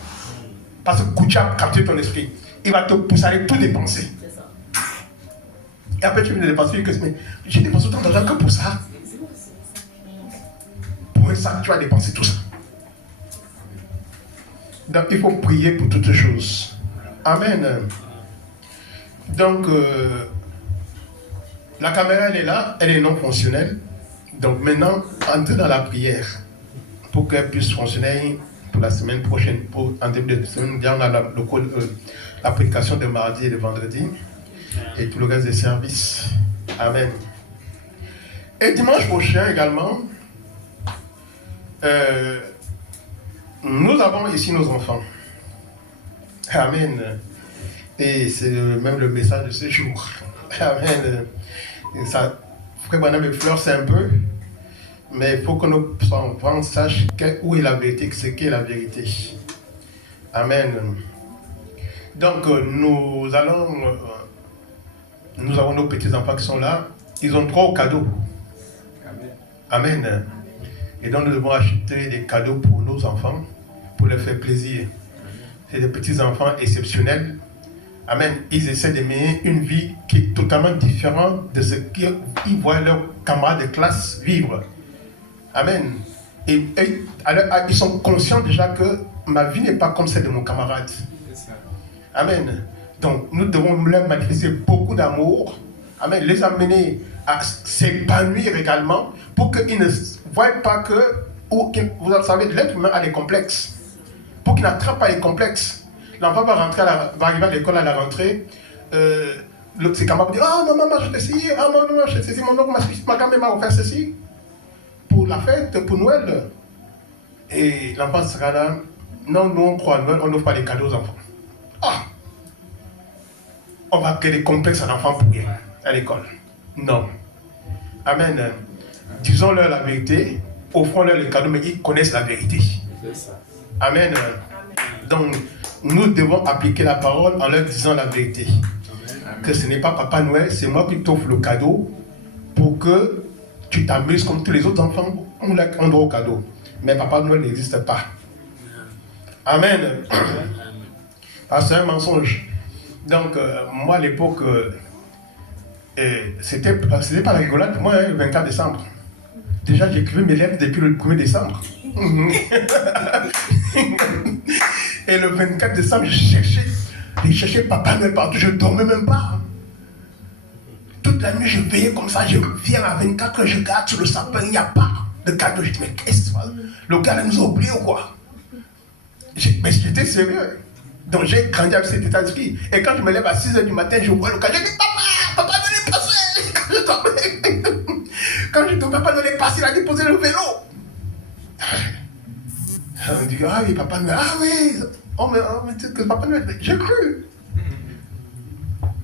Parce que Gucci a capté ton esprit. Il va te pousser à aller tout dépenser. C'est ça. Et après, tu viens de dépenser, mais j'ai dépensé autant d'argent que pour ça. Pour un sac, tu vas dépenser tout ça. Donc, il faut prier pour toutes choses. Amen. Donc, la caméra, elle est là, elle est non fonctionnelle. Donc, maintenant, entrez dans la prière pour qu'elle puisse fonctionner pour la semaine prochaine. En début de semaine, on a la prédication de mardi et de vendredi et tout le reste des services. Amen. Et dimanche prochain également, nous avons ici nos enfants. Amen. Et c'est même le message de ce jour. Amen. Et ça, Frère Branham effleure c'est un peu, mais il faut que nos enfants sachent où est la vérité, ce qu'est la vérité. Amen. Donc nous avons nos petits-enfants qui sont là. Ils ont 3 cadeaux. Amen. Et donc nous devons acheter des cadeaux pour nos enfants, pour leur faire plaisir. C'est des petits-enfants exceptionnels. Amen. Ils essaient de mener une vie qui est totalement différente de ce qu'ils voient leurs camarades de classe vivre. Amen. Et alors, ils sont conscients déjà que ma vie n'est pas comme celle de mon camarade. Amen. Donc, nous devons leur manifester beaucoup d'amour. Amen. Les amener à s'épanouir également pour qu'ils ne voient pas que, vous savez, l'être humain a des complexes. Pour qu'ils n'attrapent pas les complexes. L'enfant va arriver à l'école à la rentrée. Ses camarades vont dire: ah maman, j'ai ceci, ah maman, j'ai ceci, mon oncle, ma grand-mère m'a offert ceci. Pour la fête, pour Noël. Et l'enfant sera là. Non, nous on croit à Noël, on n'offre pas les cadeaux aux enfants. Ah! On va créer des complexes à l'enfant pour rien, à l'école. Non. Amen. Disons-leur la vérité, offrons-leur les cadeaux, mais ils connaissent la vérité. Amen. Donc, nous devons appliquer la parole en leur disant la vérité. Amen. Que ce n'est pas Papa Noël, c'est moi qui t'offre le cadeau pour que tu t'amuses comme tous les autres enfants ont droit au cadeau. Mais Papa Noël n'existe pas. Amen. Ah, c'est un mensonge. Donc, moi, à l'époque, c'était pas la rigolade pour moi, hein, le 24 décembre. Déjà, j'écrivais mes lettres depuis le 1er décembre. Et le 24 décembre, je cherchais Papa Noël partout, je ne dormais même pas. Toute la nuit, je veillais comme ça, je viens à 24 heures, je garde sur le sapin, il n'y a pas de cadeau. Je dis, mais qu'est-ce que c'est? Le gars nous a oubliés ou quoi? Mais j'étais sérieux. Donc j'ai grandi avec cet état d'esprit. Et quand je me lève à 6h du matin, je vois le gars, je dis, Papa Noël est passé. Quand je tombe, Papa Noël est passé, il a déposé le vélo. On dit, ah oui, Papa Noël, ah oui. Oh, mais que Papa Noël, j'ai cru.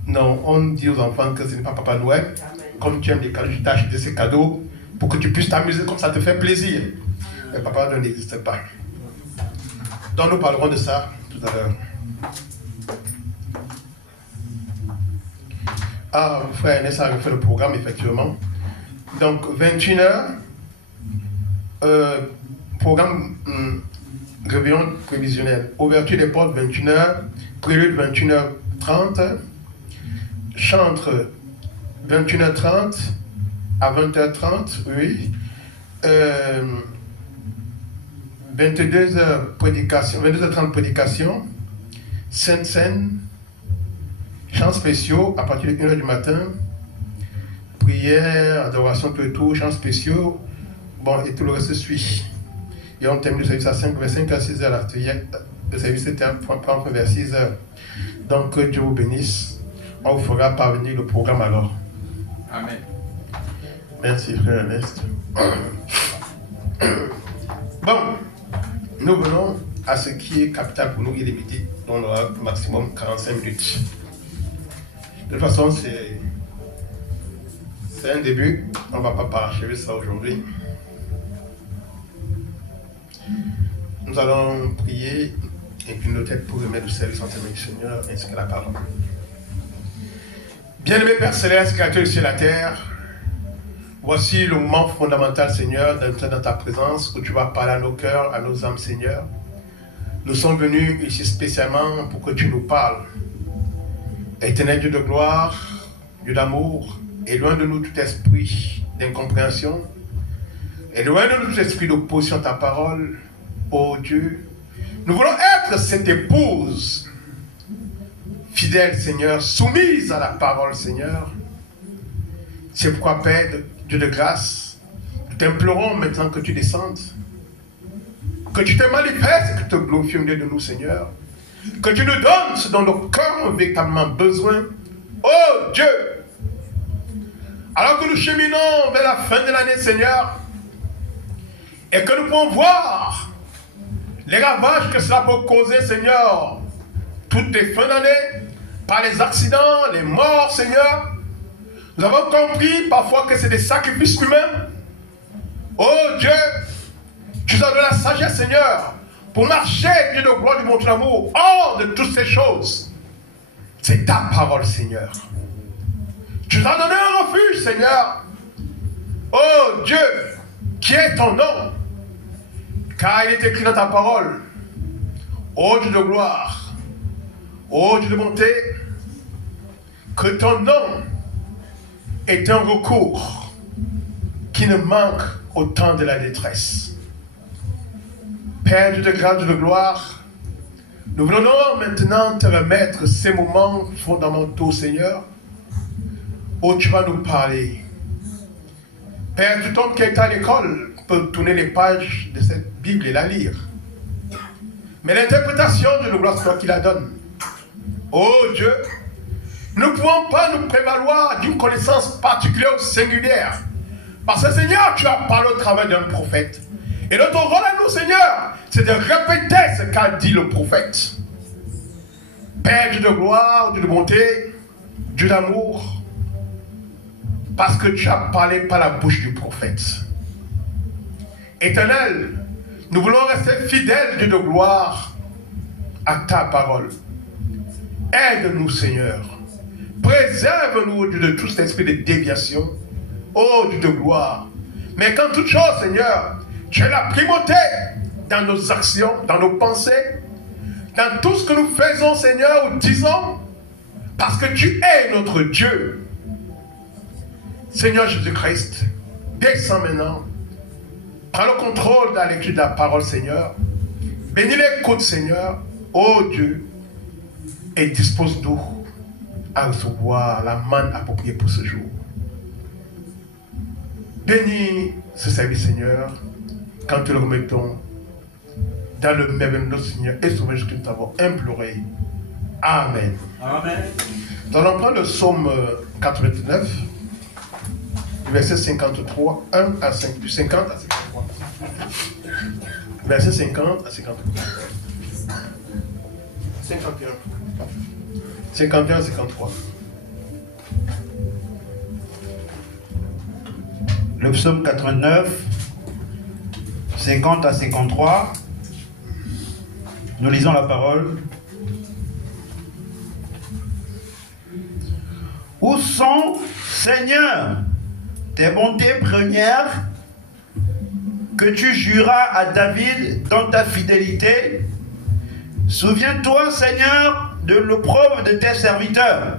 Non, on dit aux enfants que ce n'est pas Papa Noël. Comme tu aimes les cadeaux, je t'ai acheté ces cadeaux pour que tu puisses t'amuser comme ça te fait plaisir. Mais Papa Noël n'existe pas. Donc nous parlerons de ça tout à l'heure. Ah, frère Ernest a refait le programme, effectivement. Donc, 21h, programme réveillon prévisionnel. Ouverture des portes, 21h, prélude, 21h30, chantre, 21h30 à 20h30, oui. 22h prédication, 22h30 prédication, Sainte Seine, chants spéciaux à partir de 1h du matin, prière, adoration, tout, chants spéciaux, bon, et tout le reste suit. Et on termine le service à 5, vers 5 à 6h, le service était vers 6h. Donc que Dieu vous bénisse, on vous fera parvenir le programme alors. Amen. Merci frère Ernest. Bon, nous venons à ce qui est capital pour nous, il est midi, on aura maximum 45 minutes. De toute façon, c'est un début, on ne va pas parachever ça aujourd'hui. Nous allons prier et puis nos têtes pour remettre le service en témoin du Seigneur ainsi que la parole. Bien-aimé Père Céleste, créateur du ciel et la terre, voici le moment fondamental, Seigneur, d'entrer dans ta présence où tu vas parler à nos cœurs, à nos âmes, Seigneur. Nous sommes venus ici spécialement pour que tu nous parles. Éternel Dieu de gloire, Dieu d'amour, et loin de nous tout esprit d'incompréhension, et loin de nous tout esprit d'opposition à ta parole, ô Dieu. Nous voulons être cette épouse fidèle, Seigneur, soumise à la parole, Seigneur. C'est pourquoi, Père, Dieu de grâce, nous t'implorons maintenant que tu descendes, que tu te manifestes et que tu te glorifies au milieu de nous, Seigneur. Que tu nous donnes ce dont nos cœurs ont véritablement besoin. Oh Dieu! Alors que nous cheminons vers la fin de l'année, Seigneur, et que nous pouvons voir les ravages que cela peut causer, Seigneur, toutes les fins d'année, par les accidents, les morts, Seigneur. Nous avons compris parfois que c'est des sacrifices humains. Oh Dieu, tu nous as donné la sagesse, Seigneur, pour marcher, Dieu de gloire, du monde d'amour, hors de toutes ces choses. C'est ta parole, Seigneur. Tu nous as donné un refuge, Seigneur. Oh Dieu, qui est ton nom? Car il est écrit dans ta parole. Ô Dieu de gloire, ô Dieu de bonté, que ton nom est un recours qui ne manque au temps de la détresse. Père Dieu de grâce, Dieu de gloire, nous voulons maintenant te remettre ces moments fondamentaux, Seigneur, où tu vas nous parler. Père, tout homme qui est à l'école peut tourner les pages de cette Bible et la lire. Mais l'interprétation de la gloire, c'est toi qui la donne. Oh Dieu, nous ne pouvons pas nous prévaloir d'une connaissance particulière ou singulière. Parce que Seigneur, tu as parlé au travers d'un prophète. Et notre rôle à nous, Seigneur, c'est de répéter ce qu'a dit le prophète. Père, Dieu de gloire, Dieu de bonté, Dieu d'amour, parce que tu as parlé par la bouche du prophète. Éternel, nous voulons rester fidèles, Dieu de gloire, à ta parole. Aide-nous, Seigneur. Préserve-nous, Dieu, de tout cet esprit de déviation. Oh, Dieu de gloire. Mais qu'en toute chose, Seigneur, tu es la primauté dans nos actions, dans nos pensées, dans tout ce que nous faisons, Seigneur, ou disons. Parce que tu es notre Dieu. Seigneur Jésus-Christ, descends maintenant. Prends le contrôle de la lecture de la parole, Seigneur. Bénis l'écoute, Seigneur. Oh Dieu. Et dispose-nous à recevoir la manne appropriée pour ce jour. Bénis ce service, Seigneur, quand nous le remettons dans le merveilleux de notre Seigneur et Sauveur Jésus que nous t'avons imploré. Amen. Amen. Nous allons prendre le psaume 89, verset 53, 1 à 5, du 50 à 53. Verset 50 à 53. 51. 51 à 53. Le psaume 89, 50 à 53. Nous lisons la parole. Où sont, Seigneur, tes bontés premières que tu juras à David dans ta fidélité? Souviens-toi, Seigneur, de l'opprobre de tes serviteurs.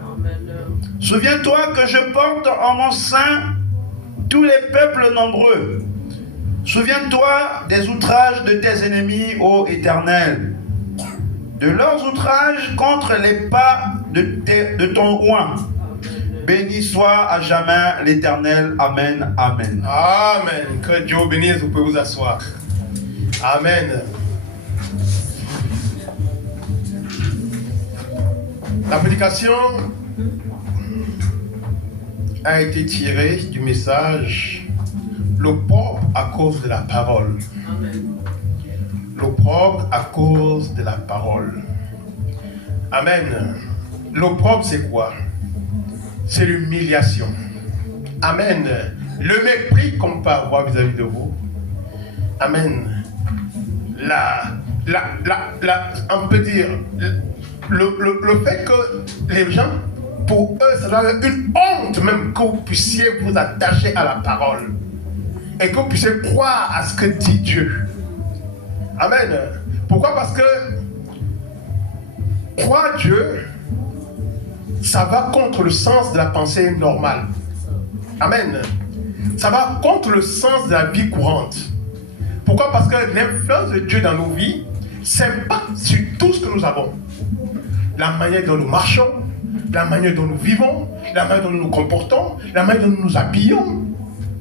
Souviens-toi que je porte en mon sein tous les peuples nombreux. Souviens-toi des outrages de tes ennemis, ô Éternel, de leurs outrages contre les pas de ton roi. Béni soit à jamais l'Éternel. Amen. Amen. Amen. Que Dieu vous bénisse, vous pouvez vous asseoir. Amen. La prédication a été tirée du message l'opprobre à cause de la parole. L'opprobre à cause de la parole. Amen. L'opprobre, c'est quoi? C'est l'humiliation. Amen. Le mépris qu'on peut avoir vis-à-vis de vous. Amen. On peut dire, le fait que les gens, pour eux, ça doit être une honte même que vous puissiez vous attacher à la parole. Et que vous puissiez croire à ce que dit Dieu. Amen. Pourquoi? Parce que croire Dieu, ça va contre le sens de la pensée normale. Amen. Ça va contre le sens de la vie courante. Pourquoi? Parce que l'influence de Dieu dans nos vies s'impacte sur tout ce que nous avons. La manière dont nous marchons, la manière dont nous vivons, la manière dont nous nous comportons, la manière dont nous nous habillons.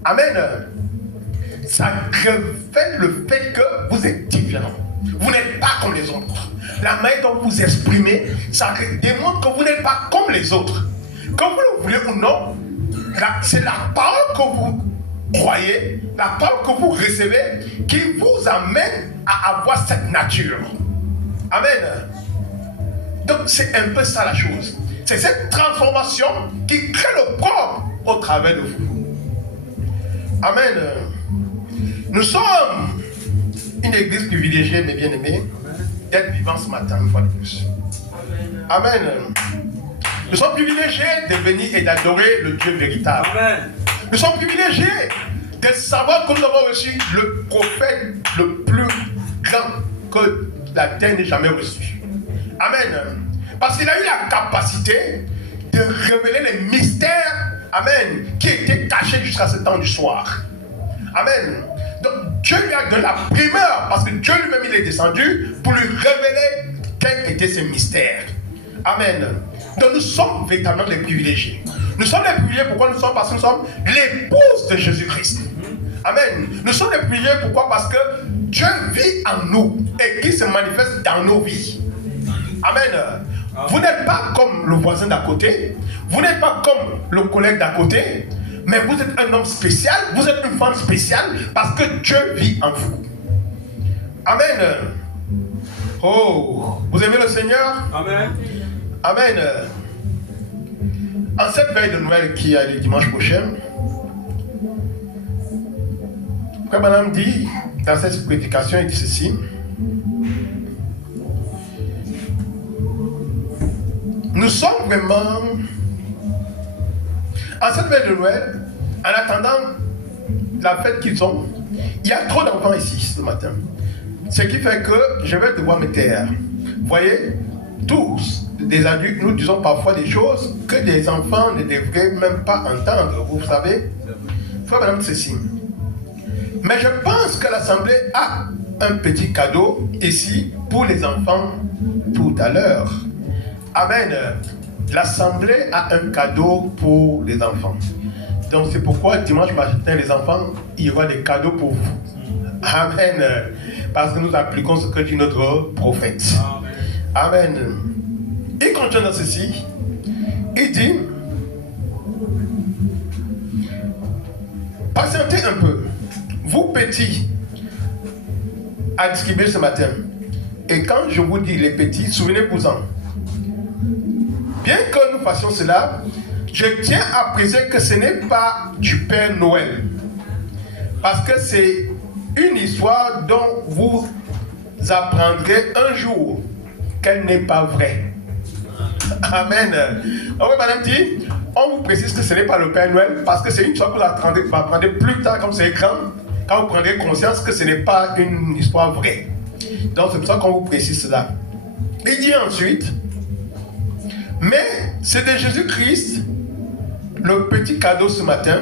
Amen. Ça révèle le fait que vous êtes différents. Vous n'êtes pas comme les autres. La manière dont vous vous exprimez, ça démontre que vous n'êtes pas comme les autres. Que vous le voulez ou non, c'est la parole que vous croyez, la parole que vous recevez, qui vous amène à avoir cette nature. Amen. Donc c'est un peu ça la chose. C'est cette transformation qui crée le propre au travers de vous. Amen. Nous sommes une église privilégiée, mes bien-aimés, d'être vivants ce matin, une fois de plus. Amen. Nous sommes privilégiés de venir et d'adorer le Dieu véritable. Amen. Nous sommes privilégiés de savoir que nous avons reçu le prophète le plus grand que la terre n'ait jamais reçu. Amen. Parce qu'il a eu la capacité de révéler les mystères, amen, qui étaient cachés jusqu'à ce temps du soir. Amen. Donc Dieu lui a donné la primeur, parce que Dieu lui-même il est descendu pour lui révéler quels étaient ces mystères. Amen. Donc nous sommes véritablement des privilégiés. Nous sommes des privilégiés, pourquoi nous sommes? Parce que nous sommes l'épouse de Jésus-Christ. Amen. Nous sommes des privilégiés, pourquoi? Parce que Dieu vit en nous et qui se manifeste dans nos vies. Amen. Vous n'êtes pas comme le voisin d'à côté, vous n'êtes pas comme le collègue d'à côté, mais vous êtes un homme spécial, vous êtes une femme spéciale parce que Dieu vit en vous. Amen. Oh, vous aimez le Seigneur? Amen. Amen. En cette veille de Noël qui a le dimanche prochain, Frère Branham dit, dans cette prédication, il dit ceci. Nous sommes vraiment, en cette veille de Noël, en attendant la fête qu'ils ont, il y a trop d'enfants ici ce matin. Ce qui fait que je vais devoir me taire. Vous voyez, tous, des adultes, nous disons parfois des choses que des enfants ne devraient même pas entendre. Vous savez, frère, madame, ceci. Mais je pense que l'Assemblée a un petit cadeau ici pour les enfants tout à l'heure. Amen. L'Assemblée a un cadeau pour les enfants. Donc c'est pourquoi dimanche matin, les enfants, il y aura des cadeaux pour vous. Amen. Parce que nous appliquons ce que dit notre prophète. Amen. Il continue dans ceci. Il dit, patientez un peu. Vous petits, à distribuer ce matin. Et quand je vous dis les petits, souvenez-vous-en. Bien que nous fassions cela, je tiens à préciser que ce n'est pas du Père Noël. Parce que c'est une histoire dont vous apprendrez un jour qu'elle n'est pas vraie. Amen. Oui, madame dit, on vous précise que ce n'est pas le Père Noël parce que c'est une histoire que vous apprendrez plus tard comme c'est grand, quand vous prendrez conscience que ce n'est pas une histoire vraie. Donc c'est pour ça qu'on vous précise cela. Il dit ensuite, mais c'est de Jésus-Christ le petit cadeau ce matin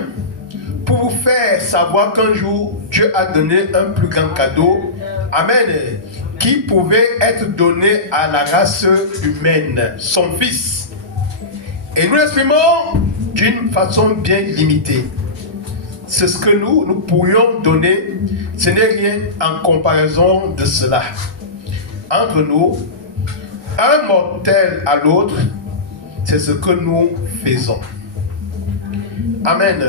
pour vous faire savoir qu'un jour Dieu a donné un plus grand cadeau, amen, qui pouvait être donné à la race humaine, son Fils. Et nous l'exprimons d'une façon bien limitée. C'est ce que nous pourrions donner, ce n'est rien en comparaison de cela. Entre nous, un mortel à l'autre, c'est ce que nous faisons. Amen.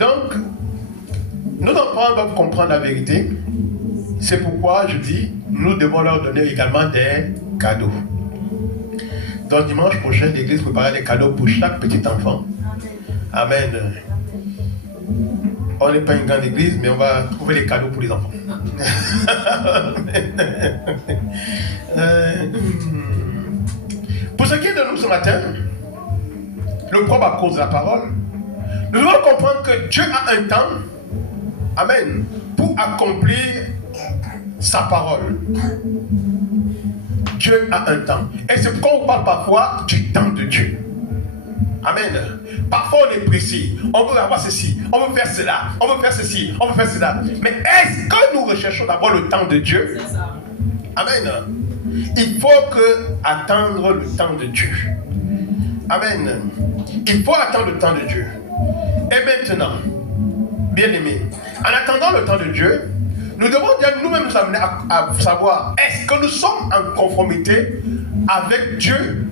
Donc, nos enfants doivent comprendre la vérité. C'est pourquoi je dis, nous devons leur donner également des cadeaux. Donc dimanche prochain, l'église préparera des cadeaux pour chaque petit enfant. Amen. On n'est pas une grande église, mais on va trouver les cadeaux pour les enfants. Pour ce qui est de nous ce matin, le propre à cause de la parole, nous devons comprendre que Dieu a un temps, amen, pour accomplir sa parole. Dieu a un temps. Et c'est pourquoi on parle parfois du temps de Dieu. Amen. Parfois on est précis. On veut avoir ceci, on veut faire cela, on veut faire ceci, on veut faire cela. Mais est-ce que nous recherchons d'abord le temps de Dieu? C'est ça. Amen. Il faut attendre le temps de Dieu. Amen. Il faut attendre le temps de Dieu. Et maintenant, bien aimé, en attendant le temps de Dieu, nous devons nous-mêmes nous amener à savoir, est-ce que nous sommes en conformité avec Dieu?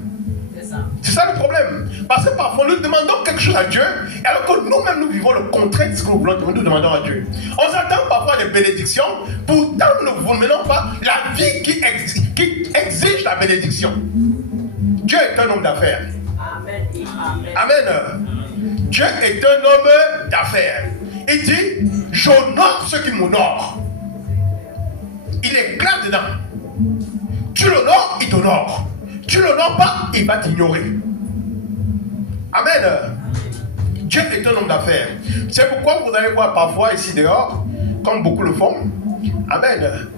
C'est ça le problème. Parce que parfois nous demandons quelque chose à Dieu, alors que nous-mêmes nous vivons le contraire de ce que nous voulons, nous demandons à Dieu. On s'attend parfois à des bénédictions, pourtant nous ne menons pas la vie qui exige la bénédiction. Dieu est un homme d'affaires. Amen. Amen. Dieu est un homme d'affaires. Il dit, j'honore ceux qui m'honorent. Il est clair dedans. Tu l'honores, il t'honore. Tu l'honores pas, il va t'ignorer. Amen. Dieu est un homme d'affaires. C'est pourquoi vous allez voir parfois ici dehors, comme beaucoup le font. Amen.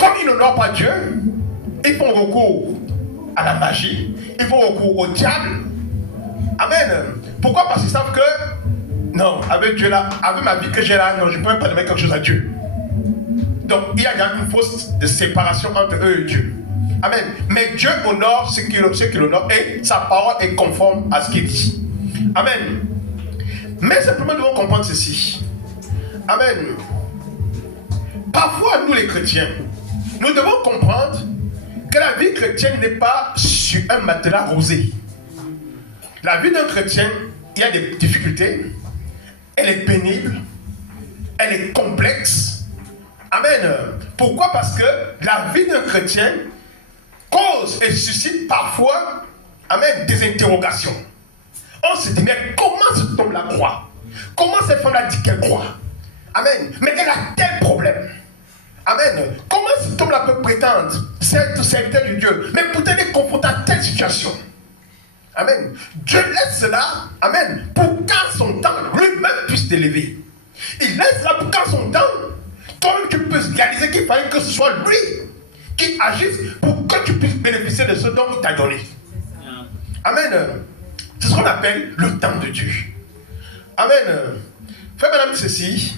Comme ils n'honorent pas Dieu, ils font recours à la magie, ils font recours au diable. Amen. Pourquoi? Parce qu'ils savent que non, avec Dieu là, avec ma vie que j'ai là, non, je ne peux même pas demander quelque chose à Dieu. Donc il y a une fausse de séparation entre eux et Dieu. Amen. Mais Dieu honore ceux qui l'honorent et sa parole est conforme à ce qu'il dit. Amen. Mais simplement nous devons comprendre ceci. Amen. Parfois nous les chrétiens, nous devons comprendre que la vie chrétienne n'est pas sur un matelas rosé. La vie d'un chrétien, il y a des difficultés, elle est pénible, elle est complexe. Amen. Pourquoi? Parce que la vie d'un chrétien cause et suscite parfois, amen, des interrogations. On se dit, mais comment cet homme-là croit? Comment cette femme-là dit qu'elle croit? Amen. Mais elle a tel problème. Amen. Comment cet homme-là peut prétendre être serviteur de Dieu, mais pourtant elle est confronté à telle situation? Amen. Dieu laisse cela, amen, pour qu'à son temps, lui-même puisse t'élever. Il laisse cela pour qu'à son temps, toi-même tu puisses réaliser qu'il fallait que ce soit lui qui agisse pour que que tu puisses bénéficier de ce dont il t'a donné. Amen. C'est ce qu'on appelle le temps de Dieu. Amen. Fais madame ceci.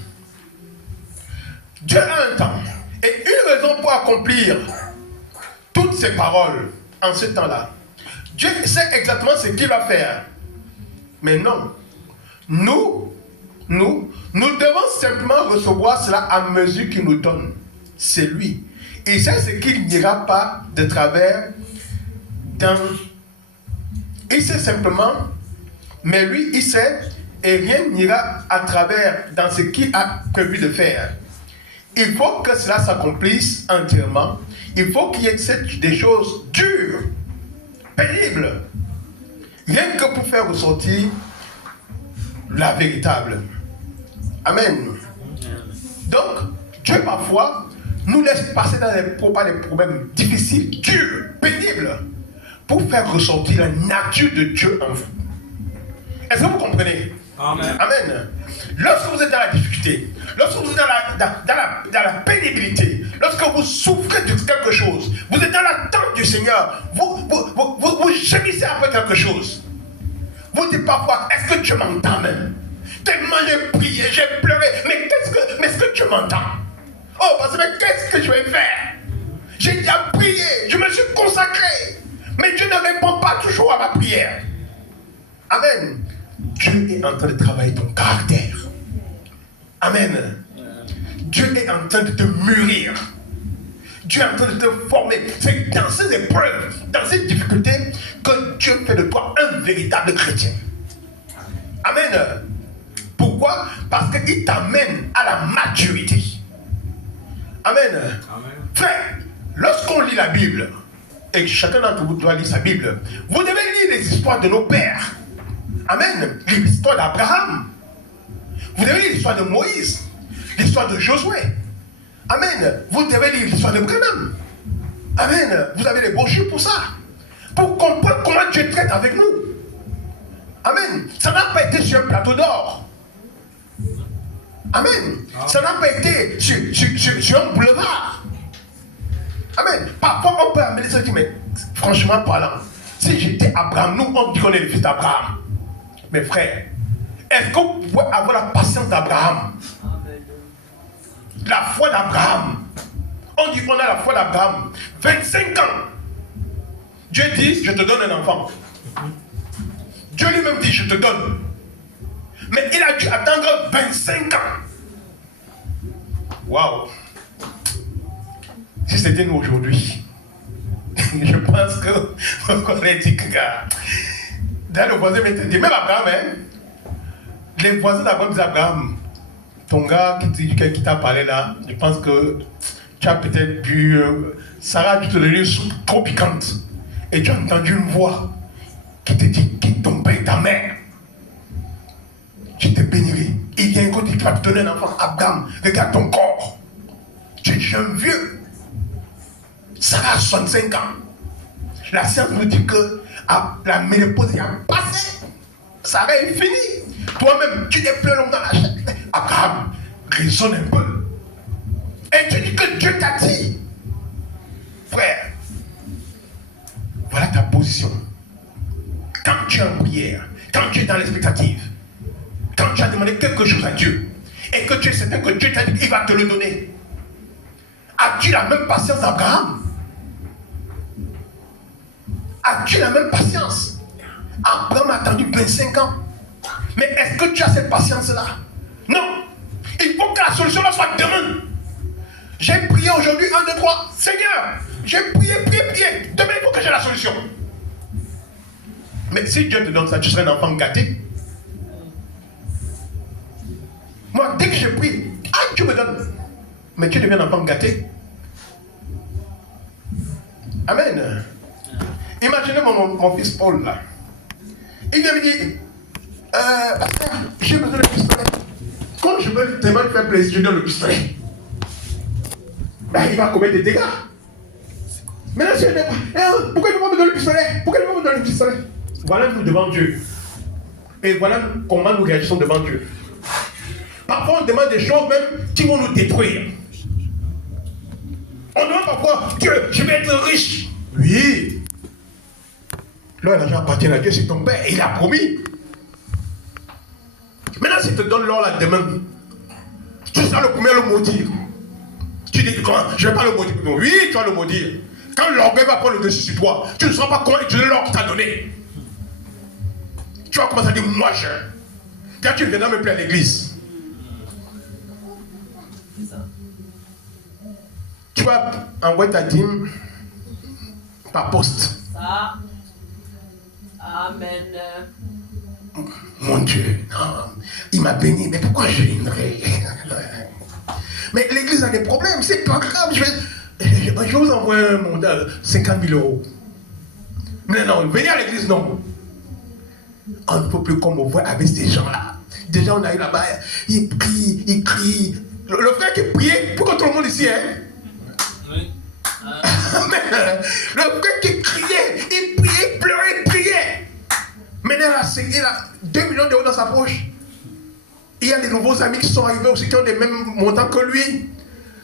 Dieu a un temps et une raison pour accomplir toutes ces paroles en ce temps-là. Dieu sait exactement ce qu'il va faire. Mais non. Nous devons simplement recevoir cela à mesure qu'il nous donne. C'est lui. Il sait ce qu'il n'ira pas de travers dans... Il sait simplement, mais lui, il sait, et rien n'ira à travers dans ce qu'il a prévu de faire. Il faut que cela s'accomplisse entièrement. Il faut qu'il y ait des choses dures, pénibles, rien que pour faire ressortir la véritable. Amen. Donc, Dieu parfois nous laisse passer dans des problèmes difficiles, durs, pénibles, pour faire ressortir la nature de Dieu en vous. Est-ce que vous comprenez? Amen. Amen. Lorsque vous êtes dans la difficulté, lorsque vous êtes dans la pénibilité, lorsque vous souffrez de quelque chose, vous êtes dans l'attente du Seigneur, vous gémissez après quelque chose. Vous dites parfois, est-ce que Dieu m'entend même? Tellement j'ai prié, j'ai pleuré, mais est-ce que Dieu m'entend? Oh, parce que qu'est-ce que je vais faire? J'ai déjà prié, je me suis consacré, mais Dieu ne répond pas toujours à ma prière. Amen. Dieu est en train de travailler ton caractère. Amen. Dieu est en train de te mûrir. Dieu est en train de te former. C'est dans ces épreuves, dans ces difficultés, que Dieu fait de toi un véritable chrétien. Amen. Pourquoi? Parce qu'il t'amène à la maturité. Amen. Amen. Frère, lorsqu'on lit la Bible, et que chacun d'entre vous doit lire sa Bible, vous devez lire les histoires de nos pères. Amen. L'histoire d'Abraham. Vous devez lire l'histoire de Moïse, l'histoire de Josué. Amen. Vous devez lire l'histoire de Branham. Amen. Vous avez les brochures pour ça. Pour comprendre comment Dieu traite avec nous. Amen. Ça n'a pas été sur un plateau d'or. Amen. Ça n'a pas été sur un boulevard. Amen. Parfois on peut amener ça qui, mais franchement parlant, si j'étais Abraham, nous on dit qu'on est le fils d'Abraham. Mes frères, est-ce qu'on peut avoir la patience d'Abraham? La foi d'Abraham. On dit qu'on a la foi d'Abraham. 25 ans. Dieu dit, je te donne un enfant. Dieu lui-même dit, je te donne. Mais il a dû attendre 25 ans. Waouh. Si c'était nous aujourd'hui, je pense qu'on aurait dit que dans le voisin m'était dit, même Abraham, hein, les voisins d'Abraham disent Abraham, ton gars qui t'a parlé là, je pense que tu as peut-être bu, Sarah a dû te donner une soupe trop piquante. Et tu as entendu une voix qui te dit, quitte ton père et ta mère. Je te bénirai. Il y a un côté qui va te donner un enfant. Abraham, regarde ton corps. Tu es jeune vieux. Sarah a 65 ans. La science nous dit que la ménopause est passée. Sarah est finie. Toi-même, tu n'es plus longtemps dans la chair. Abraham, raisonne un peu. Et tu dis que Dieu t'a dit. Frère, voilà ta position. Quand tu es en prière, quand tu es dans l'expectative, quand tu as demandé quelque chose à Dieu, et que tu es certain que Dieu t'a dit qu'il va te le donner, as-tu la même patience d'Abraham? As-tu la même patience? Abraham a attendu 25 ans. Mais est-ce que tu as cette patience-là? Non. Il faut que la solution là soit demain. J'ai prié aujourd'hui, 1, 2, 3. Seigneur, j'ai prié. Demain, il faut que j'ai la solution. Mais si Dieu te donne ça, tu serais un enfant gâté. Moi, dès que je prie, Dieu me donne. Mais tu deviens un enfant gâté. Amen. Imaginez mon fils Paul là. Il vient me dire, pasteur, j'ai besoin de pistolet. Quand je veux tellement lui faire plaisir, je donne le pistolet. Ben, il va commettre des dégâts. Maintenant, pourquoi il ne va pas me donner le pistolet? Pourquoi il ne va pas me donner le pistolet? Voilà nous devant Dieu. Et voilà comment nous réagissons devant Dieu. Parfois, on demande des choses même qui vont nous détruire. On demande parfois, Dieu, je vais être riche. Oui. Là, l'argent appartient à Dieu, c'est ton père. Il a promis. Maintenant, s'il te donne l'or là demain, tu seras le premier à le maudire. Tu dis comment? Je ne vais pas le maudire. Oui, tu vas le maudire. Quand l'orgueil va prendre le dessus sur toi, tu ne sauras pas comment utiliser l'or qu'il t'a donné. Tu vas commencer à dire, moi je. Quand tu viendras me plaire à l'église, tu vas envoyer ta dîme par poste. Ça. Amen. Mon Dieu, non, il m'a béni, mais pourquoi je viendrai? Mais l'église a des problèmes, c'est pas grave, je vais vous envoyer un mandat, 50 000 euros. Mais non, venez à l'église, non. On ne peut plus qu'on me voit avec ces gens-là. Déjà, on a eu là-bas, ils prient, ils crient. Le frère qui priait, pour que tout le monde ici, hein? Oui. Le frère qui criait, il priait, il pleurait, il priait. Maintenant, il a 2 millions d'euros dans sa poche. Il y a des nouveaux amis qui sont arrivés aussi qui ont les mêmes montants que lui.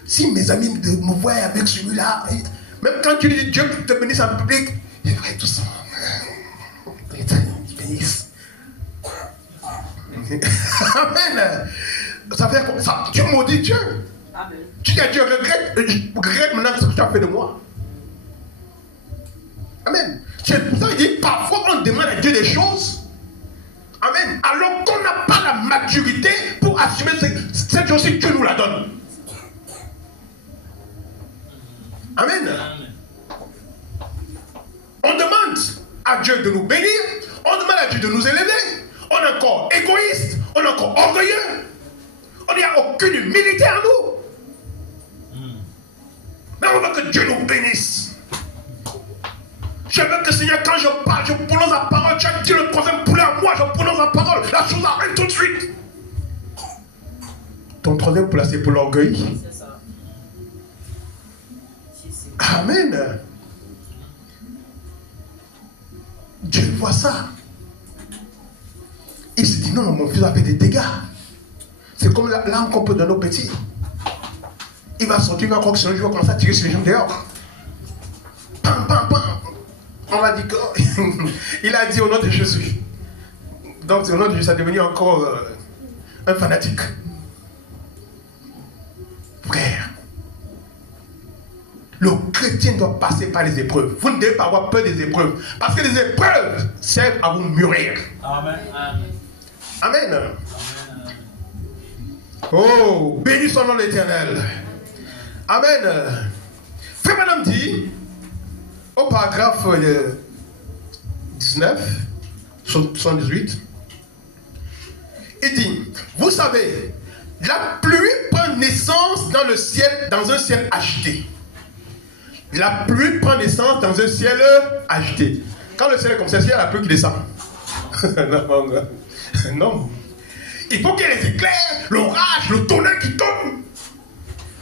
Si mes amis me voient avec celui-là, même quand tu dis Dieu te bénisse en public, il va tout ça. Bénisse. Amen. Ça fait comme ça. Tu maudis Dieu. Amen. Tu dis à Dieu, regrette maintenant ce que tu as fait de moi. Amen. C'est pour ça qu'il dit, parfois on demande à Dieu des choses. Amen. Alors qu'on n'a pas la maturité pour assumer cette chose si Dieu nous la donne. Amen. On demande à Dieu de nous bénir. On demande à Dieu de nous élever. On est encore égoïste. On est encore orgueilleux. On n'a aucune humilité en nous. Mais on veut que Dieu nous bénisse. Je veux que Seigneur, quand je parle, je prononce la parole. Tu as dit le troisième poulet à moi, je prononce la parole. La chose arrête tout de suite. Ton troisième poulet, c'est pour l'orgueil. C'est ça. Amen. Dieu voit ça. Il se dit non, mon fils a fait des dégâts. C'est comme l'arme qu'on peut donner aux petits. Il va sortir, il va croire que sinon je vais commencer à tirer sur les gens dehors. Pam, pam, pam. On va dire qu'il a dit au nom de Jésus. Donc au nom de Jésus, ça est devenu encore un fanatique. Frère, le chrétien doit passer par les épreuves. Vous ne devez pas avoir peur des épreuves. Parce que les épreuves servent à vous mûrir. Amen. Amen. Amen. Oh, béni son nom l'Éternel. Amen. Frère Madame dit, au paragraphe 19, 78, il dit, vous savez, la pluie prend naissance dans le ciel, dans un ciel agité. La pluie prend naissance dans un ciel agité. Quand le ciel est comme ça, il y a la pluie qui descend. Non. Il faut qu'il y ait les éclairs, l'orage, le tonnerre qui tombe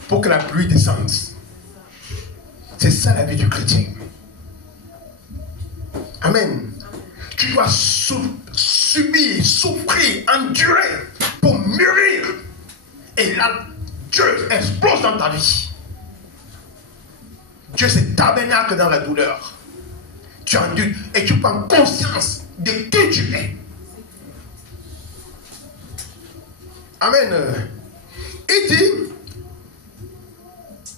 pour que la pluie descende. C'est ça la vie du chrétien. Amen. Tu dois subir, souffrir, endurer pour mûrir. Et là, Dieu explose dans ta vie. Dieu se tabernacle dans la douleur. Tu endures et tu prends conscience de qui tu es. Amen. Il dit,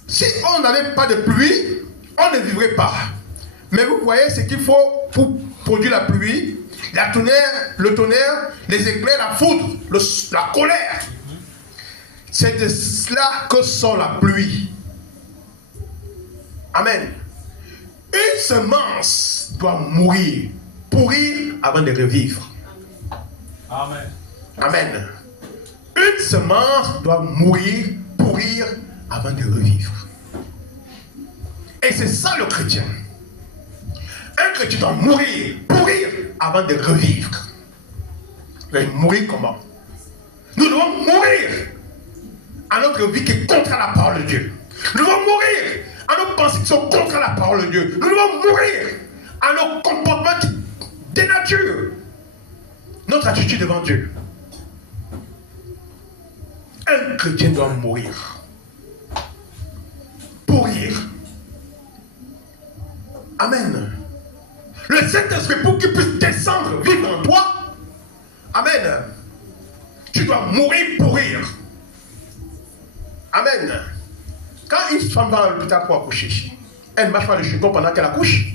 si on n'avait pas de pluie, on ne vivrait pas. Mais vous voyez ce qu'il faut pour produire la pluie, le tonnerre, les éclairs, la foudre, la colère. C'est de cela que sort la pluie. Amen. Une semence doit mourir, pourrir avant de revivre. Amen. Amen. Une semence doit mourir, pourrir avant de revivre. Et c'est ça le chrétien. Un chrétien doit mourir, pourrir avant de revivre. Mais mourir comment? Nous devons mourir à notre vie qui est contre la parole de Dieu. Nous devons mourir à nos pensées qui sont contre la parole de Dieu. Nous devons mourir à nos comportements qui dénaturent notre attitude devant Dieu. Un chrétien doit mourir. Pourrir. Amen. Le Saint-Esprit, pour qu'il puisse descendre, vivre en toi, amen, tu dois mourir pour rire. Amen. Quand une femme va à l'hôpital pour accoucher, elle ne marche pas le chewing-gum pendant qu'elle accouche.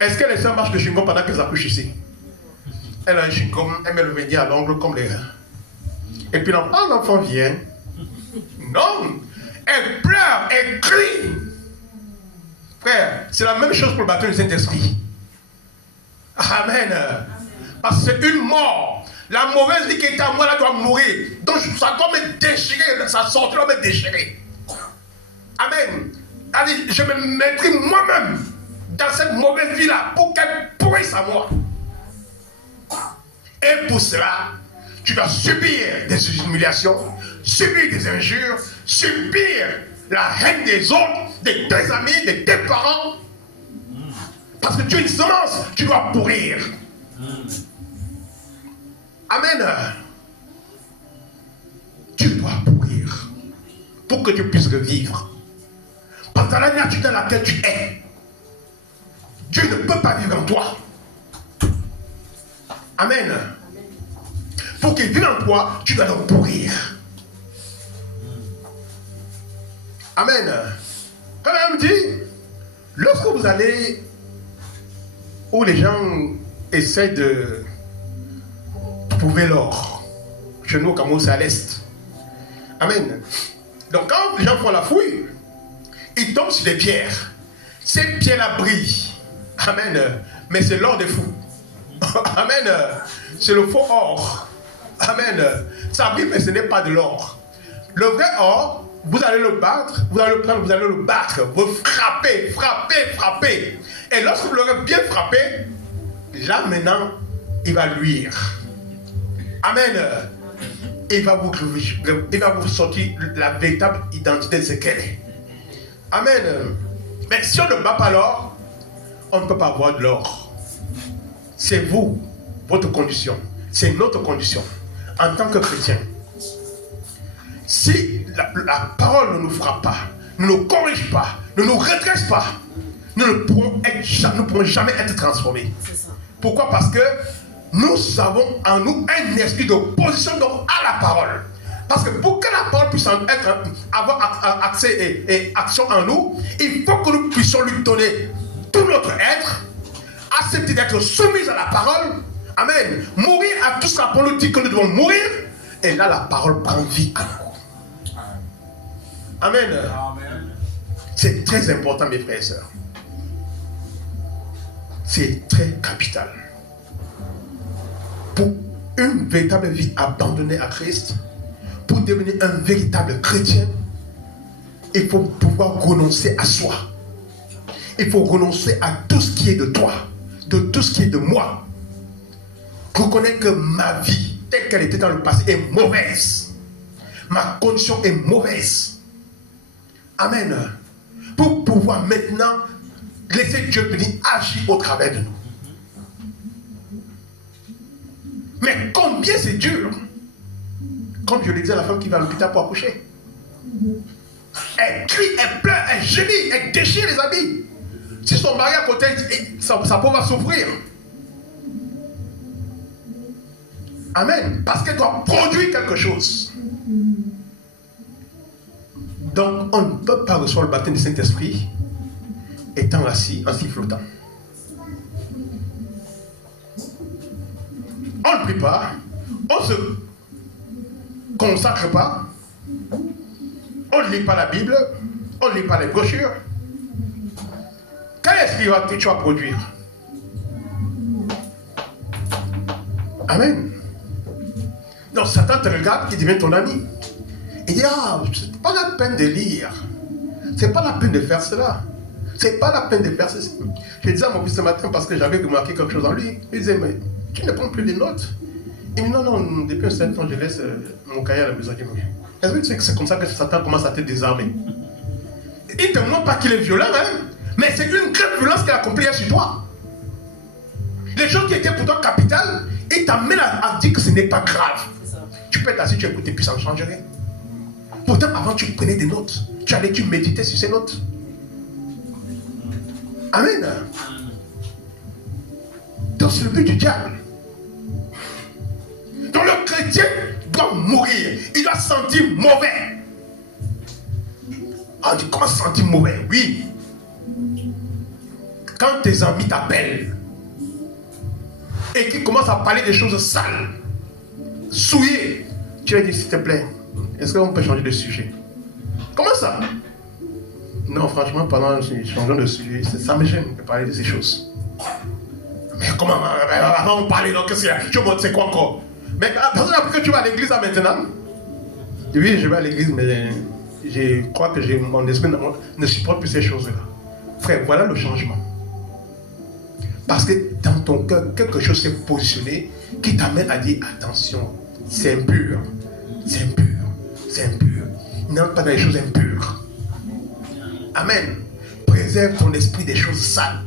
Est-ce que les femmes marchent le chewing-gum pendant qu'elles accouchent ici? Elle a un chewing-gum, elle met le vernis à l'ongle comme les reins. Et puis l'enfant vient. Non, elle pleure, elle crie. Frère, c'est la même chose pour le baptême du Saint-Esprit. Amen. Parce que c'est une mort. La mauvaise vie qui est à moi, là, doit mourir. Donc ça doit me déchirer, ça sort, doit me déchirer. Amen. Allez, je me mettrai moi-même dans cette mauvaise vie-là pour qu'elle pourrisse à moi. Et pour cela, tu dois subir des humiliations, subir des injures, subir la haine des autres, de tes amis, de tes parents. Parce que tu es une semence, tu dois pourrir. Amen. Tu dois pourrir pour que tu puisses revivre. Parce que dans la nature dans laquelle tu es, Dieu ne peut pas vivre en toi. Amen. Pour qu'il vive en toi, tu dois donc pourrir. Amen. Quand même dit, lorsque vous allez où les gens essaient de trouver l'or, chez nous au Cameroun c'est à l'est. Amen. Donc quand les gens font la fouille, ils tombent sur des pierres. Ces pierres-là brillent. Amen. Mais c'est l'or des fous. Amen. C'est le faux or. Amen. Ça brille, mais ce n'est pas de l'or. Le vrai or, vous allez le battre, vous allez le prendre, vous allez le battre. Vous frappez, frappez, frappez. Et lorsque vous l'aurez bien frappé, là maintenant, il va luire. Amen. Il va vous sortir la véritable identité de ce qu'elle est. Amen. Mais si on ne bat pas l'or, on ne peut pas avoir de l'or. C'est vous, votre condition. C'est notre condition. En tant que chrétien. Si la parole ne nous frappe pas, ne nous corrige pas, ne nous redresse pas, nous ne pourrons jamais être transformés. Pourquoi? Parce que nous avons en nous un esprit d'opposition donc à la parole. Parce que pour que la parole puisse avoir accès et action en nous, il faut que nous puissions lui donner tout notre être, accepter d'être soumis à la parole. Amen. Mourir à tout ça pour nous dire que nous devons mourir. Et là, la parole prend vie à nous. Amen. C'est très important, mes frères et sœurs. C'est très capital. Pour une véritable vie abandonnée à Christ, pour devenir un véritable chrétien, il faut pouvoir renoncer à soi. Il faut renoncer à tout ce qui est de toi, de tout ce qui est de moi. Reconnaître que ma vie, telle qu'elle était dans le passé, est mauvaise. Ma condition est mauvaise. Amen. Pour pouvoir maintenant laisser Dieu venir agir au travers de nous. Mais combien c'est dur. Comme je le disais à la femme qui va à l'hôpital pour accoucher. Elle crie, elle pleure, elle gémit, elle déchire les habits. Si son mari à côté, sa peau va souffrir. Amen. Parce qu'elle doit produire quelque chose. Donc, on ne peut pas recevoir le baptême du Saint-Esprit étant assis, en sifflotant. On ne prie pas, on ne se consacre pas, on ne lit pas la Bible, on ne lit pas les brochures. Quel esprit tu vas produire? Amen. Donc Satan te regarde, il devient ton ami. Il dit, c'est pas la peine de lire. C'est pas la peine de faire cela. C'est pas la peine de faire ceci. Je disais à mon fils ce matin parce que j'avais remarqué quelque chose en lui. Il disait, mais tu ne prends plus les notes. Il dit, non, depuis un certain temps, je laisse mon cahier à la maison. Est-ce que tu sais que c'est comme ça que Satan commence à te désarmer? Il ne te montre pas qu'il est violent, hein, mais c'est une grande violence qu'il a accomplie sur toi. Les choses qui étaient pour toi capitales, il t'amène à dire que ce n'est pas grave. Tu peux être assis, tu écoutes et puis ça ne change rien. Pourtant, avant, tu prenais des notes. Tu méditais sur ces notes. Amen. Donc c'est le but du diable. Donc le chrétien doit mourir. Il doit se sentir mauvais. On dit comment se sentir mauvais? Oui. Quand tes amis t'appellent et qu'ils commencent à parler des choses sales, souillées, tu leur dis s'il te plaît, est-ce qu'on peut changer de sujet? Comment ça? Non, franchement, pendant changeant de sujet, ça me gêne de parler de ces choses. Mais comment? Avant on parlait, donc qu'est-ce qu'il y a? Je me dis c'est quoi encore? Mais après que tu vas à l'église là maintenant? Oui, je vais à l'église, mais je crois que mon esprit ne supporte plus ces choses-là. Frère, voilà le changement. Parce que dans ton cœur, quelque chose s'est positionné qui t'amène à dire attention, c'est impur, c'est impur, c'est impur. N'entre pas dans les choses impures. Amen. Préserve ton esprit des choses sales.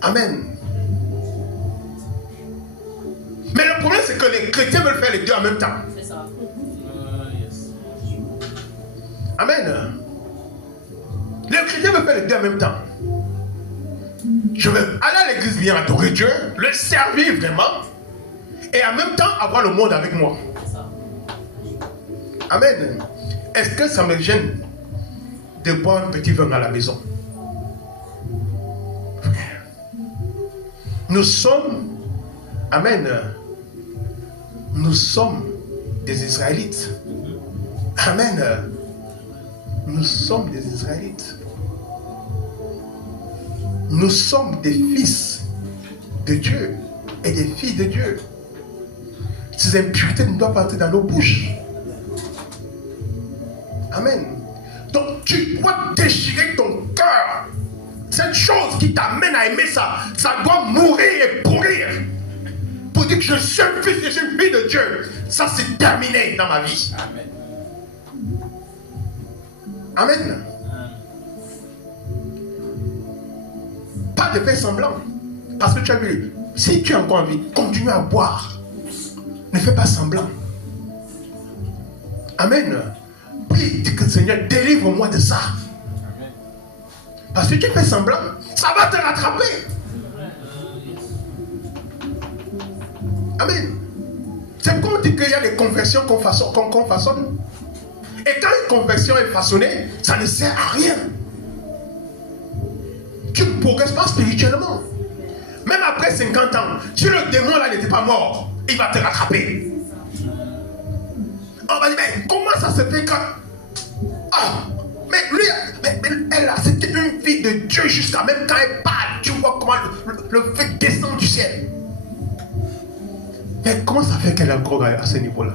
Amen. Mais le problème, c'est que les chrétiens veulent faire les deux en même temps. C'est ça. Amen. Les chrétiens veulent faire les deux en même temps. Je veux aller à l'église, bien adorer Dieu, le servir vraiment, et en même temps avoir le monde avec moi. Amen. Est-ce que ça me gêne de boire un petit vin à la maison? Nous sommes, amen, nous sommes des Israélites. Amen. Nous sommes des Israélites. Nous sommes des fils de Dieu et des filles de Dieu. Ces impuretés ne doivent pas entrer dans nos bouches. Amen. Donc tu dois déchirer ton cœur. Cette chose qui t'amène à aimer ça, ça doit mourir et pourrir. Pour dire que je suis un fils, je suis une fille de Dieu. Ça c'est terminé dans ma vie. Amen. Amen. Pas de faire semblant. Parce que tu as vu, si tu as encore envie, continue à boire. Ne fais pas semblant. Amen. Prie, dis que Seigneur, délivre-moi de ça. Parce que tu fais semblant, ça va te rattraper. Amen. C'est pourquoi on dit qu'il y a des confessions qu'on façonne. Et quand une confession est façonnée, ça ne sert à rien. Tu ne progresses pas spirituellement. Même après 50 ans, si le démon là n'était pas mort, il va te rattraper. On va dire, mais comment ça se fait que... Ah, mais lui, mais elle là, c'était une fille de Dieu jusqu'à même quand elle parle, tu vois comment le fait descend du ciel. Mais comment ça fait qu'elle est encore à ce niveau-là?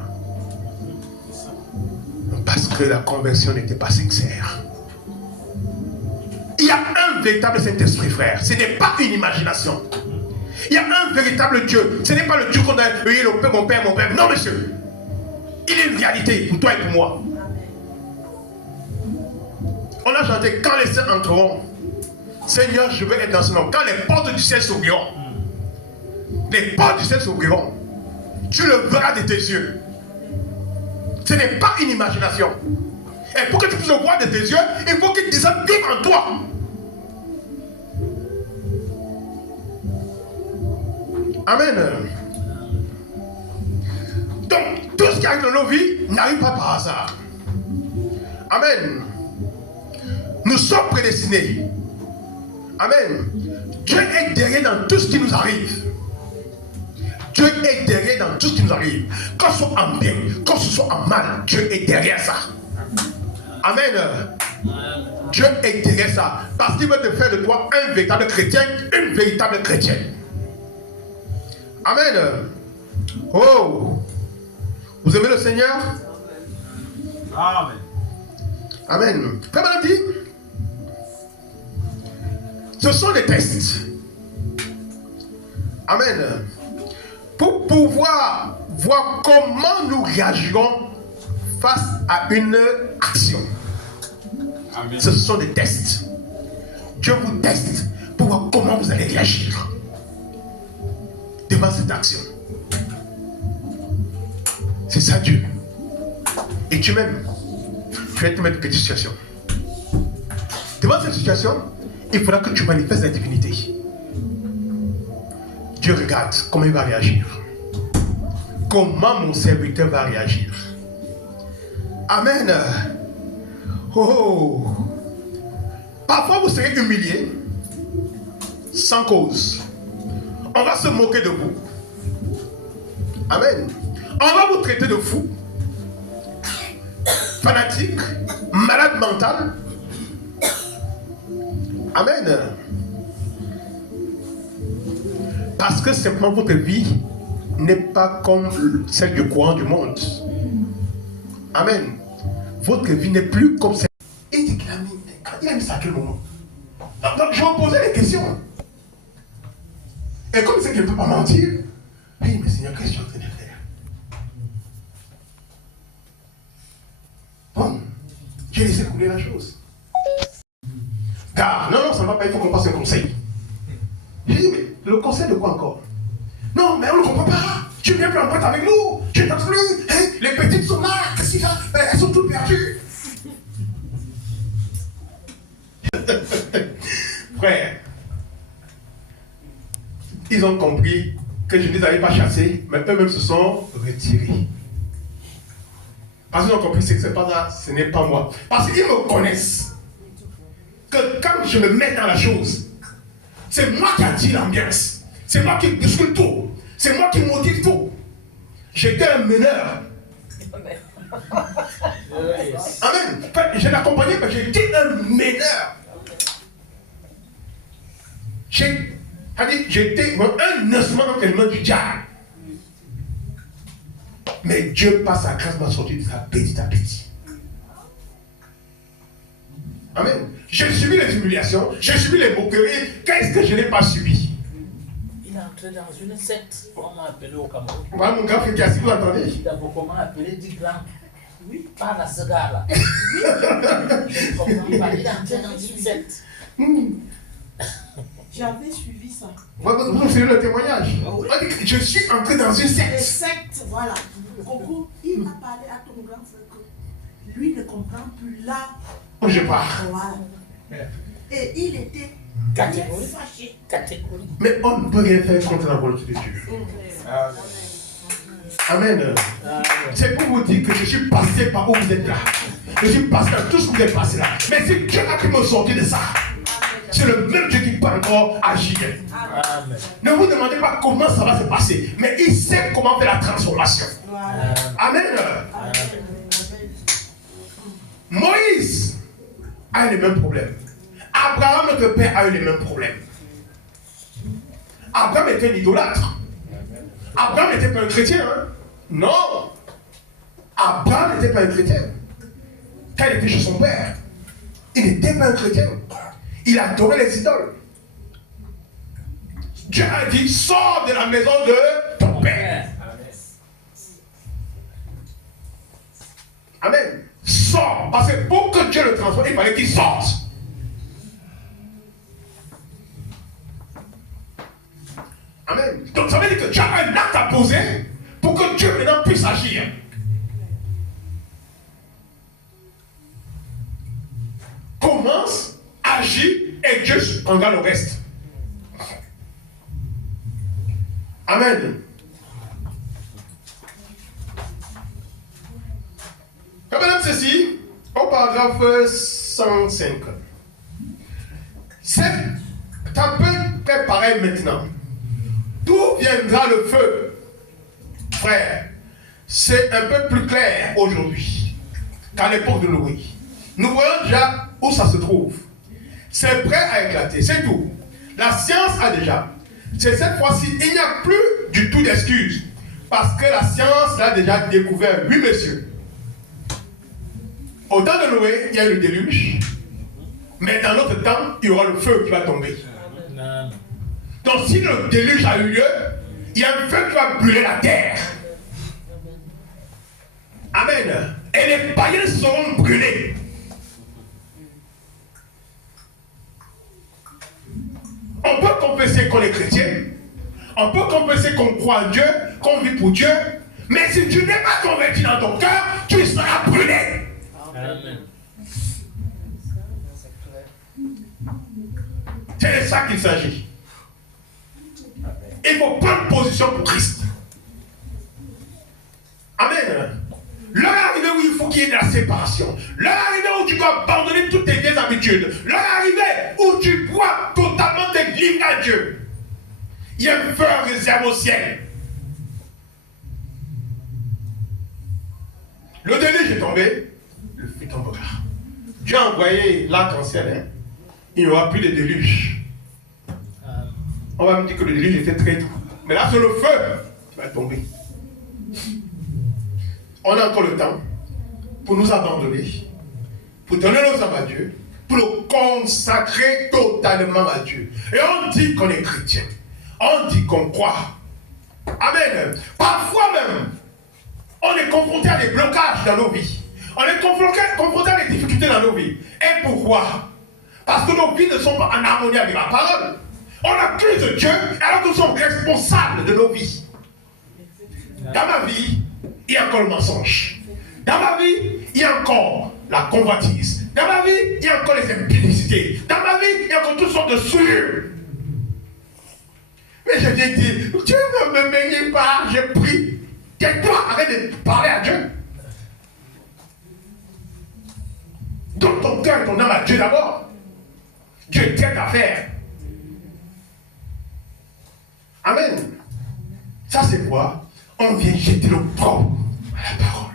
Parce que la conversion n'était pas sincère. Il y a un véritable Saint-Esprit, frère. Ce n'est pas une imagination. Il y a un véritable Dieu. Ce n'est pas le Dieu qu'on a oui, le Père, mon Père, mon Père. Non, monsieur. Il est une réalité pour toi et pour moi. On a chanté quand les saints entreront. Seigneur, je veux être dans ce nom. Quand les portes du ciel s'ouvriront. Les portes du ciel s'ouvriront. Tu le verras de tes yeux. Ce n'est pas une imagination. Et pour que tu puisses le voir de tes yeux, il faut qu'il descende vivre en toi. Amen. Donc, tout ce qui arrive dans nos vies n'arrive pas par hasard. Amen. Nous sommes prédestinés. Amen. Dieu est derrière dans tout ce qui nous arrive. Dieu est derrière dans tout ce qui nous arrive. Quand ce soit en bien, quand ce soit en mal, Dieu est derrière ça. Amen. Dieu est derrière ça. Parce qu'il veut te faire de toi un véritable chrétien, une véritable chrétienne. Amen. Oh. Vous aimez le Seigneur? Amen. Amen. Frère Maladi, ce sont des tests. Amen. Pour pouvoir voir comment nous réagirons face à une action. Amen. Ce sont des tests. Dieu vous teste pour voir comment vous allez réagir devant cette action. C'est ça Dieu. Et tu m'aimes. Tu vas te mettre une petite situation. Devant cette situation, il faudra que tu manifestes la divinité. Dieu regarde comment il va réagir. Comment mon serviteur va réagir. Amen. Oh. Parfois vous serez humilié sans cause. On va se moquer de vous. Amen. On va vous traiter de fou, fanatique, malade mental. Amen. Parce que simplement votre vie n'est pas comme celle du courant du monde. Amen. Votre vie n'est plus comme celle. Et il dit qu'il a mis, il a mis ça à quel moment? Donc je vais vous poser des questions. Et comme c'est qu'il ne peut pas mentir, il dit, mais Seigneur, qu'est-ce que tu es en train de faire? Bon, j'ai laissé couler la chose. Car, non, ça ne va pas, il faut qu'on passe un conseil. J'ai dit, mais le conseil de quoi encore? Non, mais on ne comprend pas. Tu viens plus en boîte avec nous. Tu n'as plus. Hein? Les petites sont là. Elles sont toutes perdues. Frère, ils ont compris que je ne les avais pas chassés, mais eux-mêmes se sont retirés. Parce qu'ils ont compris que ce n'est pas ça, ce n'est pas moi. Parce qu'ils me connaissent. Que quand je me mets dans la chose, c'est moi qui attire l'ambiance. C'est moi qui bouscule tout. C'est moi qui motive tout. J'étais un meneur. Amen. Je l'accompagnais, mais j'étais un meneur. J'étais un instrument dans les mains du diable. Mais Dieu, par sa grâce, m'a sorti de ça petit à petit. Amen. J'ai subi les humiliations, j'ai subi les moqueries. Qu'est-ce que je n'ai pas subi? Il est entré dans une secte, on m'a appelé au Cameroun. Voilà mon gars qui a assis, vous entendez? D'abord, comment appeler 10 grands? Oui, par la cigare là. Oui. Je ne comprends pas, il est entré dans une secte. J'avais suivi ça. Vous savez le témoignage. Je suis entré dans une secte. Les sectes, voilà. Coco, il m'a parlé à ton grand frère que lui ne comprend plus là où je pars. Voilà. Et il était Catégorie. fâché. Catégorie. Mais on ne peut rien faire contre la volonté de Dieu. Amen. C'est pour vous dire que je suis passé par où vous êtes là. Je suis passé dans tout ce que vous êtes passé là. Mais c'est Dieu qui me sortir de ça. C'est le même Dieu qui peut encore agir. Amen. Ne vous demandez pas comment ça va se passer, mais il sait comment faire la transformation. Amen. Moïse a eu les mêmes problèmes. Abraham, notre père, a eu les mêmes problèmes. Abraham était un idolâtre. Abraham n'était pas un chrétien. Hein? Non. Abraham n'était pas un chrétien. Quand il était chez son père, il n'était pas un chrétien. Il adorait les idoles. Dieu a dit, sors de la maison de ton père. Amen. Sors. Parce que pour que Dieu le transforme, il fallait qu'il sorte. Amen. Donc ça veut dire que tu as un acte à poser pour que Dieu maintenant puisse agir. Commence, agis et Dieu prendra le reste. Amen. Regardez ceci au paragraphe 105. C'est un peu pareil maintenant. D'où viendra le feu? Frère, c'est un peu plus clair aujourd'hui qu'à l'époque de Noé. Nous voyons déjà où ça se trouve. C'est prêt à éclater, c'est tout. La science a déjà. C'est cette fois-ci, il n'y a plus du tout d'excuses. Parce que la science l'a déjà découvert, oui messieurs. Au temps de Noé, il y a eu le déluge. Mais dans notre temps, il y aura le feu qui va tomber. Donc si le déluge a eu lieu, il y a un feu qui va brûler la terre. Amen. Et les païens seront brûlés. On peut confesser qu'on est chrétien. On peut confesser qu'on croit en Dieu, qu'on vit pour Dieu. Mais si tu n'es pas converti dans ton cœur, tu seras brûlé. Amen. C'est de ça qu'il s'agit. Il faut prendre position pour Christ. Amen. L'heure est arrivée où il faut qu'il y ait de la séparation. L'heure est arrivée où tu dois abandonner toutes tes vieilles habitudes. L'heure est arrivée où tu dois totalement te livrer à Dieu. Il y a un feu réservé au ciel. Le déluge est tombé, le feu tombera. Dieu a envoyé l'arc-en-ciel. Hein? Il n'y aura plus de déluge. On va me dire que le déluge était très doux. Mais là, c'est le feu qui va tomber. On a encore le temps pour nous abandonner, pour donner nos âmes à Dieu, pour le consacrer totalement à Dieu. Et on dit qu'on est chrétien. On dit qu'on croit. Amen. Parfois même, on est confronté à des blocages dans nos vies. On est confronté à des difficultés dans nos vies. Et pourquoi? Parce que nos vies ne sont pas en harmonie avec la parole. On accuse Dieu alors que nous sommes responsables de nos vies. Dans ma vie, il y a encore le mensonge. Dans ma vie, il y a encore la convoitise. Dans ma vie, il y a encore les impudicités. Dans ma vie, il y a encore toutes sortes de souillures. Mais je viens dire, Dieu ne me bénit pas, je prie. Tais-toi, arrête de parler à Dieu. Donne ton cœur et ton âme à Dieu d'abord. Dieu traite à faire. Amen. Ça c'est quoi? On vient jeter l'opprobre à la parole.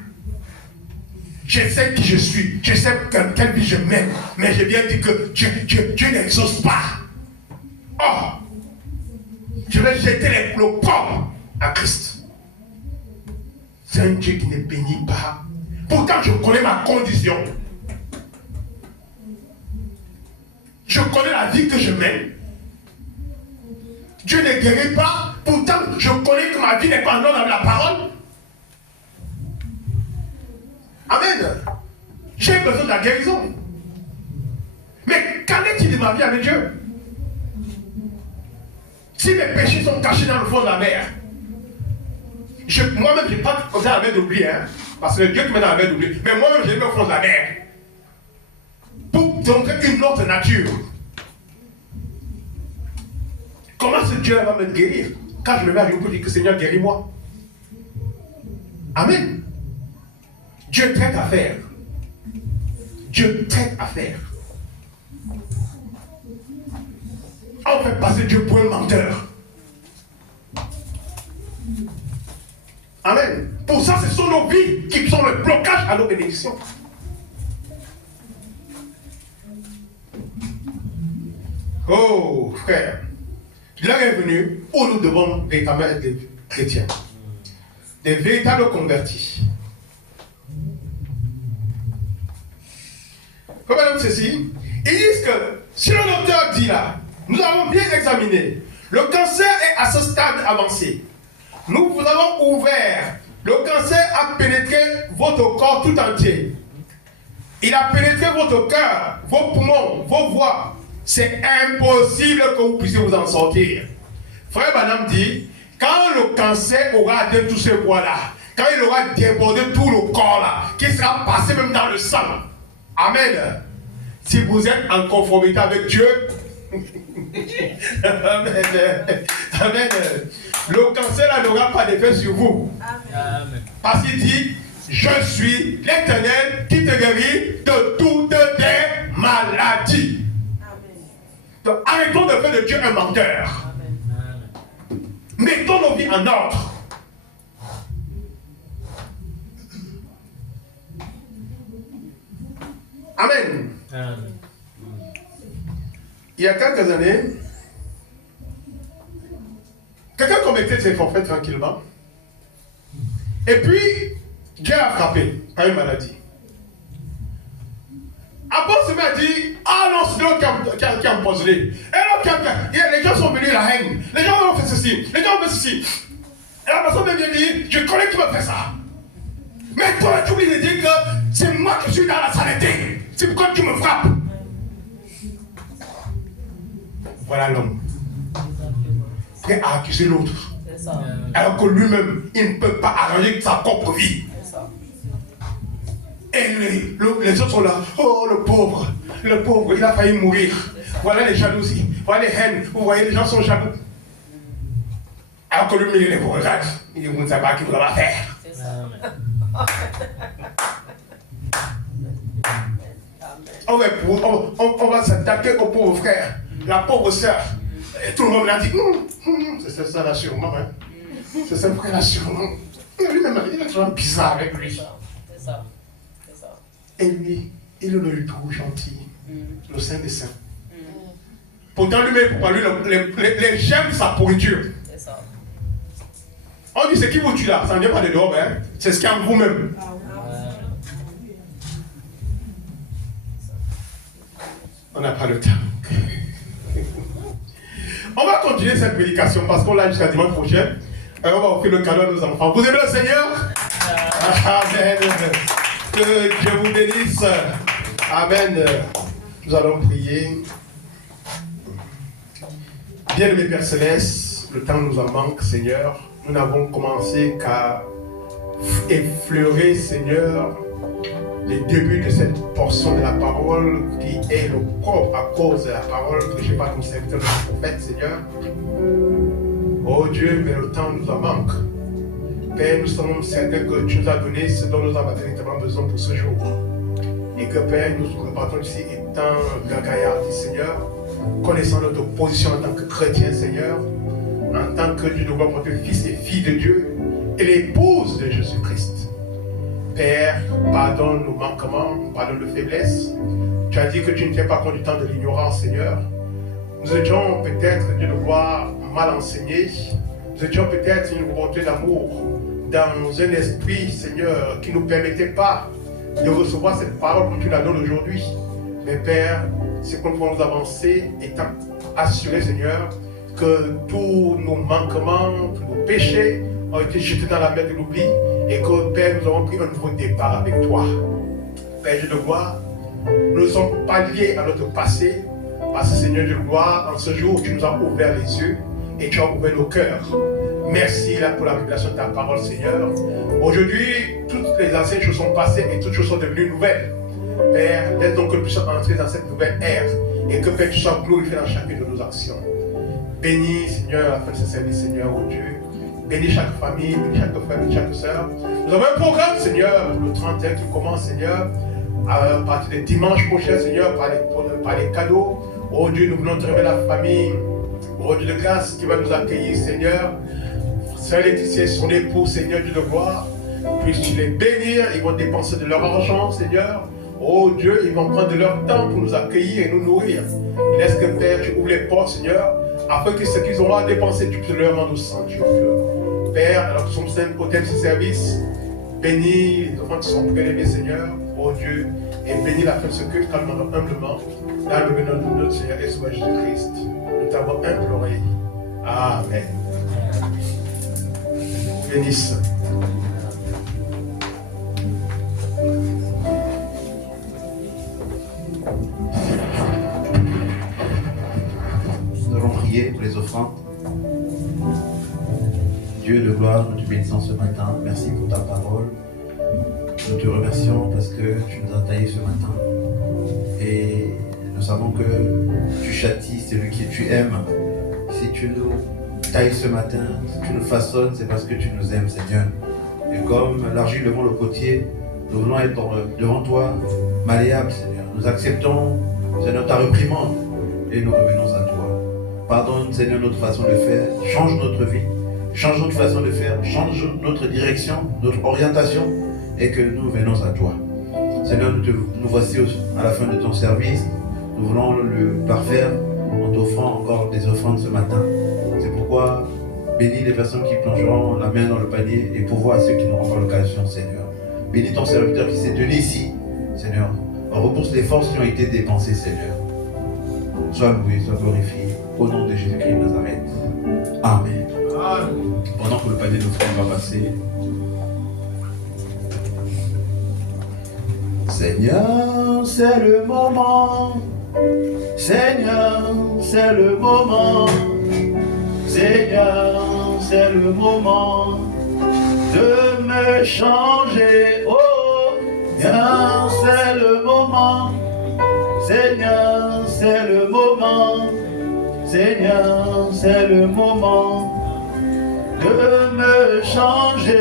Je sais qui je suis, je sais quelle vie je mène, mais je viens dire que Dieu n'exauce pas. Oh! Je vais jeter l'opprobre à Christ. C'est un Dieu qui ne bénit pas. Pourtant, je connais ma condition. Je connais la vie que je mène. Dieu ne guérit pas. Pourtant, je connais que ma vie n'est pas en ordre avec la parole. Amen. J'ai besoin de la guérison. Mais qu'en est-il de ma vie avec Dieu? Si mes péchés sont cachés dans le fond de la mer, moi-même, je n'ai pas posé la mer d'oubli, hein, parce que Dieu te met dans la mer d'oubli, mais moi-même, je l'ai mis au fond de la mer. Pour montrer une autre nature. Comment ce Dieu va me guérir? Quand je me mets à genoux pour dire que Seigneur, guéris-moi. Amen. Dieu traite à faire. Dieu traite à faire. On fait passer Dieu pour un menteur. Amen. Pour ça, ce sont nos vies qui sont le blocage à nos bénédictions. Oh, frère. L'heure est venue où nous devons véritablement être des chrétiens. Des véritables convertis. Regardez ceci. Ils disent que, si le docteur dit là, nous avons bien examiné, le cancer est à ce stade avancé. Nous vous avons ouvert. Le cancer a pénétré votre corps tout entier. Il a pénétré votre cœur, vos poumons, vos voies. C'est impossible que vous puissiez vous en sortir. Frère Branham dit, quand le cancer aura atteint tous ces voies-là, quand il aura débordé tout le corps-là, qu'il sera passé même dans le sang. Amen. Si vous êtes en conformité avec Dieu, Amen. Amen. Le cancer là n'aura pas d'effet sur vous. Amen. Parce qu'il dit, je suis l'Éternel qui te guérit de toutes tes maladies. Amen. Donc arrêtons de faire de Dieu un menteur. Amen. Mettons nos vies en ordre. Amen. Amen. Il y a quelques années, quelqu'un commettait ses forfaits tranquillement. Et puis, Dieu a frappé par une maladie. Après, ce m'a dit, ah non, c'est l'autre qui a empoisonné. Et l'autre les gens sont venus la haine. Les gens ont fait ceci. Les gens ont fait ceci. Et la personne vient dire, je connais qui m'a fait ça. Mais toi, tu oublies de dire que c'est moi qui suis dans la saleté. C'est pourquoi tu me frappes. Voilà l'homme. Prêt à accuser l'autre. Alors que lui-même, il ne peut pas arranger sa propre vie. Et les autres sont là. Oh, le pauvre, il a failli mourir. Voilà les jalousies. Vous voyez les haines, vous voyez les gens sont jaloux. Alors que lui, il vous regarde. Il dit, vous ne savez pas ce qu'il vous va faire. C'est ça. On va s'attaquer aux pauvres frères, la pauvre sœur. Et tout le monde l'a dit, c'est ça là sûrement. Hein. C'est ce frère là sûrement. Lui-même, il est toujours bizarre avec lui. C'est ça. C'est ça. Et lui, il est le tout gentil, le Saint des Saints. Pourtant, lui-même, pour lui, les j'aime sa pourriture. C'est ça. On dit, c'est qui vous tue là? Ça ne vient pas de dehors, hein? C'est ce qu'il y a en vous-même. On n'a pas le temps. On va continuer cette prédication parce qu'on l'a jusqu'à dimanche prochain. On va offrir le cadeau à nos enfants. Vous aimez le Seigneur? Amen. Que Dieu vous bénisse. Amen. Nous allons prier. Bien-aimé Père Céleste, le temps nous en manque, Seigneur. Nous n'avons commencé qu'à effleurer, Seigneur, les débuts de cette portion de la parole qui est le propre à cause de la parole prêchée par ton serviteur, le prophète, Seigneur. Oh Dieu, mais le temps nous en manque. Père, nous sommes certains que tu nous as donné ce dont nous avons véritablement besoin pour ce jour. Et que Père, nous repartons ici étant gagaillardis, Seigneur, connaissant notre position en tant que chrétien, Seigneur, en tant que Dieu de gloire, notre fils et fille de Dieu, et l'épouse de Jésus-Christ. Père, pardonne nos manquements, pardonne nos faiblesses. Tu as dit que tu ne tiens pas compte du temps de l'ignorance, Seigneur. Nous étions peut-être, Dieu de gloire, mal enseignés. Nous étions peut-être une volonté d'amour dans un esprit, Seigneur, qui ne nous permettait pas de recevoir cette parole comme tu la donnes aujourd'hui. Mais Père, c'est qu'on peut nous avancer étant assurés, Seigneur, que tous nos manquements, tous nos péchés ont été jetés dans la mer de l'oubli et que, Père, nous avons pris un nouveau départ avec toi. Père Dieu de gloire, nous ne sommes pas liés à notre passé parce que, Seigneur Dieu de gloire, en ce jour, tu nous as ouvert les yeux et tu as ouvert nos cœurs. Merci là pour la révélation de ta parole, Seigneur. Aujourd'hui, toutes les anciennes choses sont passées et toutes choses sont devenues nouvelles. Père, laisse donc que nous puissions entrer dans cette nouvelle ère et que, Père, tu sois glorifié dans chacune de nos actions. Bénis, Seigneur, la fin de ce service, Seigneur, oh Dieu. Bénis chaque famille, bénis chaque frère, bénis chaque soeur. Nous avons un programme, Seigneur, pour le 31 qui commence, Seigneur, à partir de dimanche prochain, Seigneur, par les cadeaux. Oh Dieu, nous voulons te révéler la famille, oh Dieu de grâce, qui va nous accueillir, Seigneur. Sœur Laetitia, son époux, Seigneur Dieu de gloire, puisses-tu les bénir, ils vont dépenser de leur argent, Seigneur. Oh Dieu, ils vont prendre de leur temps pour nous accueillir et nous nourrir. Laisse que, Père, tu ouvres les portes, Seigneur, afin que ce qu'ils auront à dépenser, tu puisses leur rendre au sang, Dieu. Père, alors que nous sommes au thème de ce service, bénis les enfants qui sont prélevés, Seigneur, oh Dieu, et bénis la fin de ce culte, calme-nous humblement, dans le nom de notre Seigneur et Sauveur Jésus-Christ. Nous t'avons imploré. Amen. Bénisse. Nous allons prier pour les offrandes. Dieu de gloire, nous te bénissons ce matin. Merci pour ta parole. Nous te remercions parce que tu nous as taillés ce matin. Et nous savons que tu châties celui que tu aimes. Si tu nous tailles ce matin, si tu nous façonnes, c'est parce que tu nous aimes, Seigneur. Et comme l'argile devant le potier, nous voulons être devant toi, malléables, Seigneur. Nous acceptons, Seigneur, ta reprimande et nous revenons à toi. Pardonne, Seigneur, notre façon de faire. Change notre vie. Change notre façon de faire. Change notre direction, notre orientation et que nous venons à toi. Seigneur, nous voici à la fin de ton service. Nous voulons le parfaire en t'offrant encore des offrandes ce matin. C'est pourquoi bénis les personnes qui plongeront la main dans le panier et pourvois à ceux qui n'auront pas l'occasion, Seigneur. Bénis ton serviteur qui s'est tenu ici, Seigneur. Rembourse les forces qui ont été dépensées, Seigneur. Sois loué, sois glorifié. Au nom de Jésus-Christ de Nazareth. Amen. Pendant que le panier d'offrande va passer, Seigneur, c'est le moment. Seigneur, c'est le moment. Seigneur, c'est le moment de me changer. Oh, Seigneur, c'est le moment. Seigneur, c'est le moment de me changer.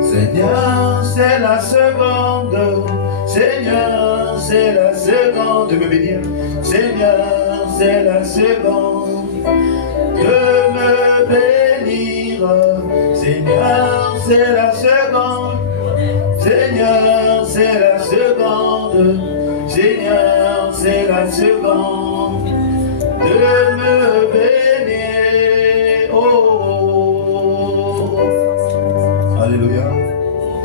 Seigneur, c'est la seconde. Seigneur, c'est la seconde de me bénir. Seigneur, c'est la seconde de me bénir. Seigneur, c'est la seconde. Seigneur, c'est la seconde. Seigneur, c'est la seconde de me bénir. Oh, alléluia.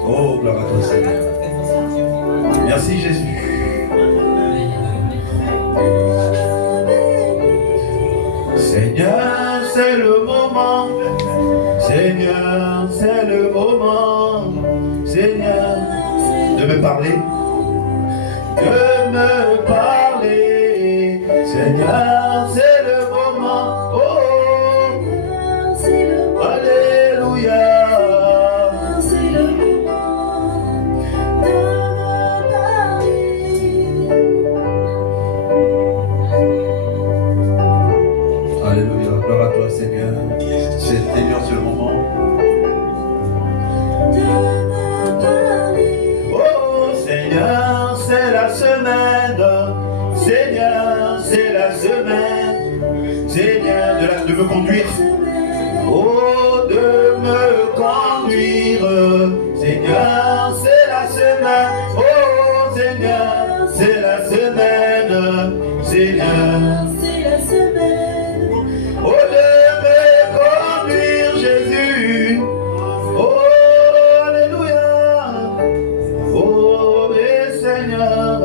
Oh, gloire à toi, Seigneur. Merci, Jésus. Seigneur, c'est le moment. Seigneur, c'est le moment. Seigneur, de me parler. De me parler. Seigneur, c'est le moment. Oh, alléluia. Alléluia, gloire à toi Seigneur. Seigneur, c'est le moment. Oh Seigneur, c'est la semaine. Seigneur, c'est la semaine. Seigneur, de me conduire. Oh, de me conduire. Seigneur, c'est la semaine. Oh Seigneur, c'est la semaine. Seigneur, c'est la semaine. Oh, de me conduire, Jésus. Oh, alléluia. Oh, et Seigneur.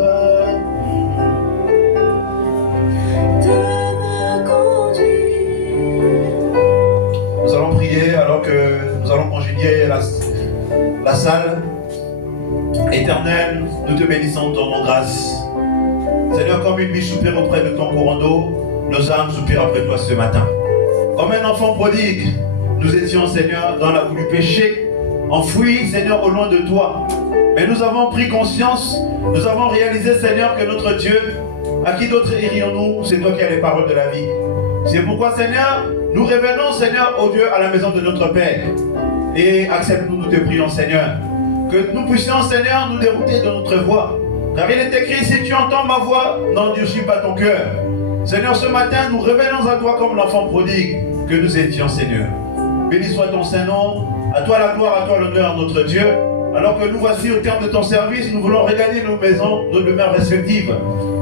De me conduire. Nous allons prier alors que nous allons congédier la salle. Éternel, nous te bénissons ton nom grâce. Seigneur, comme une biche soupire auprès de ton courant d'eau, nos âmes soupirent après toi ce matin. Comme un enfant prodigue, nous étions, Seigneur, dans la boue du péché, enfouis, Seigneur, au loin de toi. Mais nous avons pris conscience, nous avons réalisé, Seigneur, que notre Dieu, à qui d'autre irions-nous? C'est toi qui as les paroles de la vie. C'est pourquoi, Seigneur, nous revenons, Seigneur, au Dieu, à la maison de notre Père. Et accepte-nous, nous te prions, Seigneur, que nous puissions, Seigneur, nous dérouter de notre voie. Car il est écrit, si tu entends ma voix, n'endurcis pas ton cœur. Seigneur, ce matin, nous revenons à toi comme l'enfant prodigue que nous étions, Seigneur. Béni soit ton Saint-Nom, à toi la gloire, à toi l'honneur, notre Dieu. Alors que nous voici au terme de ton service, nous voulons regagner nos maisons, nos demeures respectives.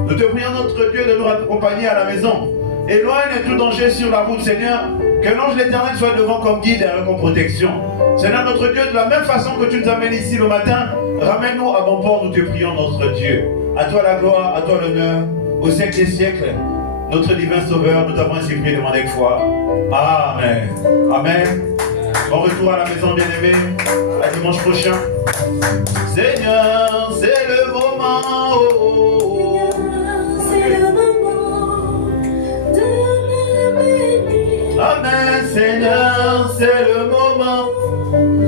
Nous te prions, notre Dieu, de nous accompagner à la maison. Éloigne tout danger sur la route, Seigneur. Que l'ange l'Éternel soit devant comme guide et comme protection. Seigneur, notre Dieu, de la même façon que tu nous amènes ici le matin, ramène-nous à bon port, nous te prions, notre Dieu. À toi la gloire, à toi l'honneur, au siècle des siècles. Notre divin Sauveur, nous t'avons ainsi prié, demandé avec foi. Amen. Amen. Bon retour à la maison, bien-aimés. À dimanche prochain. Seigneur, c'est le moment. Oh, c'est le moment de me bénir. Amen. Seigneur, c'est le moment.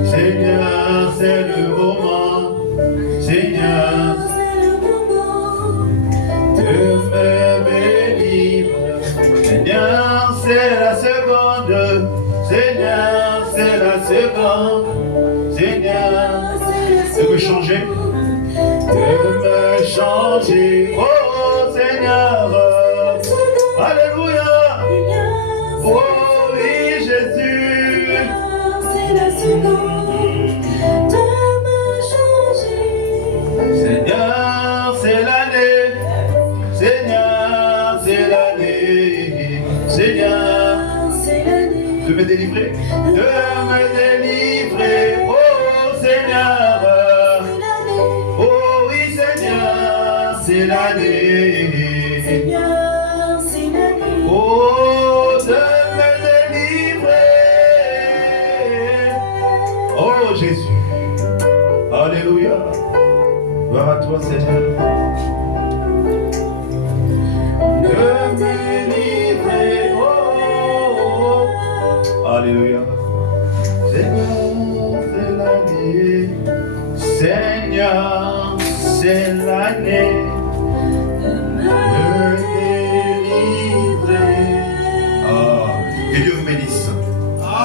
Seigneur, c'est le moment. Seigneur, c'est le moment de me bénir. Seigneur, c'est la seconde. Seigneur, c'est la seconde. Seigneur, de me changer. De me changer. Oh Seigneur. Alléluia. Oh oui, Jésus. C'est la seconde de me changer. Seigneur, c'est l'année. Seigneur, c'est l'année. Seigneur, c'est l'année. De me délivrer. De me délivrer. Oh Seigneur. Oh oui, Seigneur, c'est l'année. Seigneur, c'est l'année. Oh, de me délivrer. Oh Jésus. Alléluia. Gloire à toi, Seigneur. De me délivrer. Oh, Alléluia. Seigneur, c'est l'année. Seigneur, c'est l'année.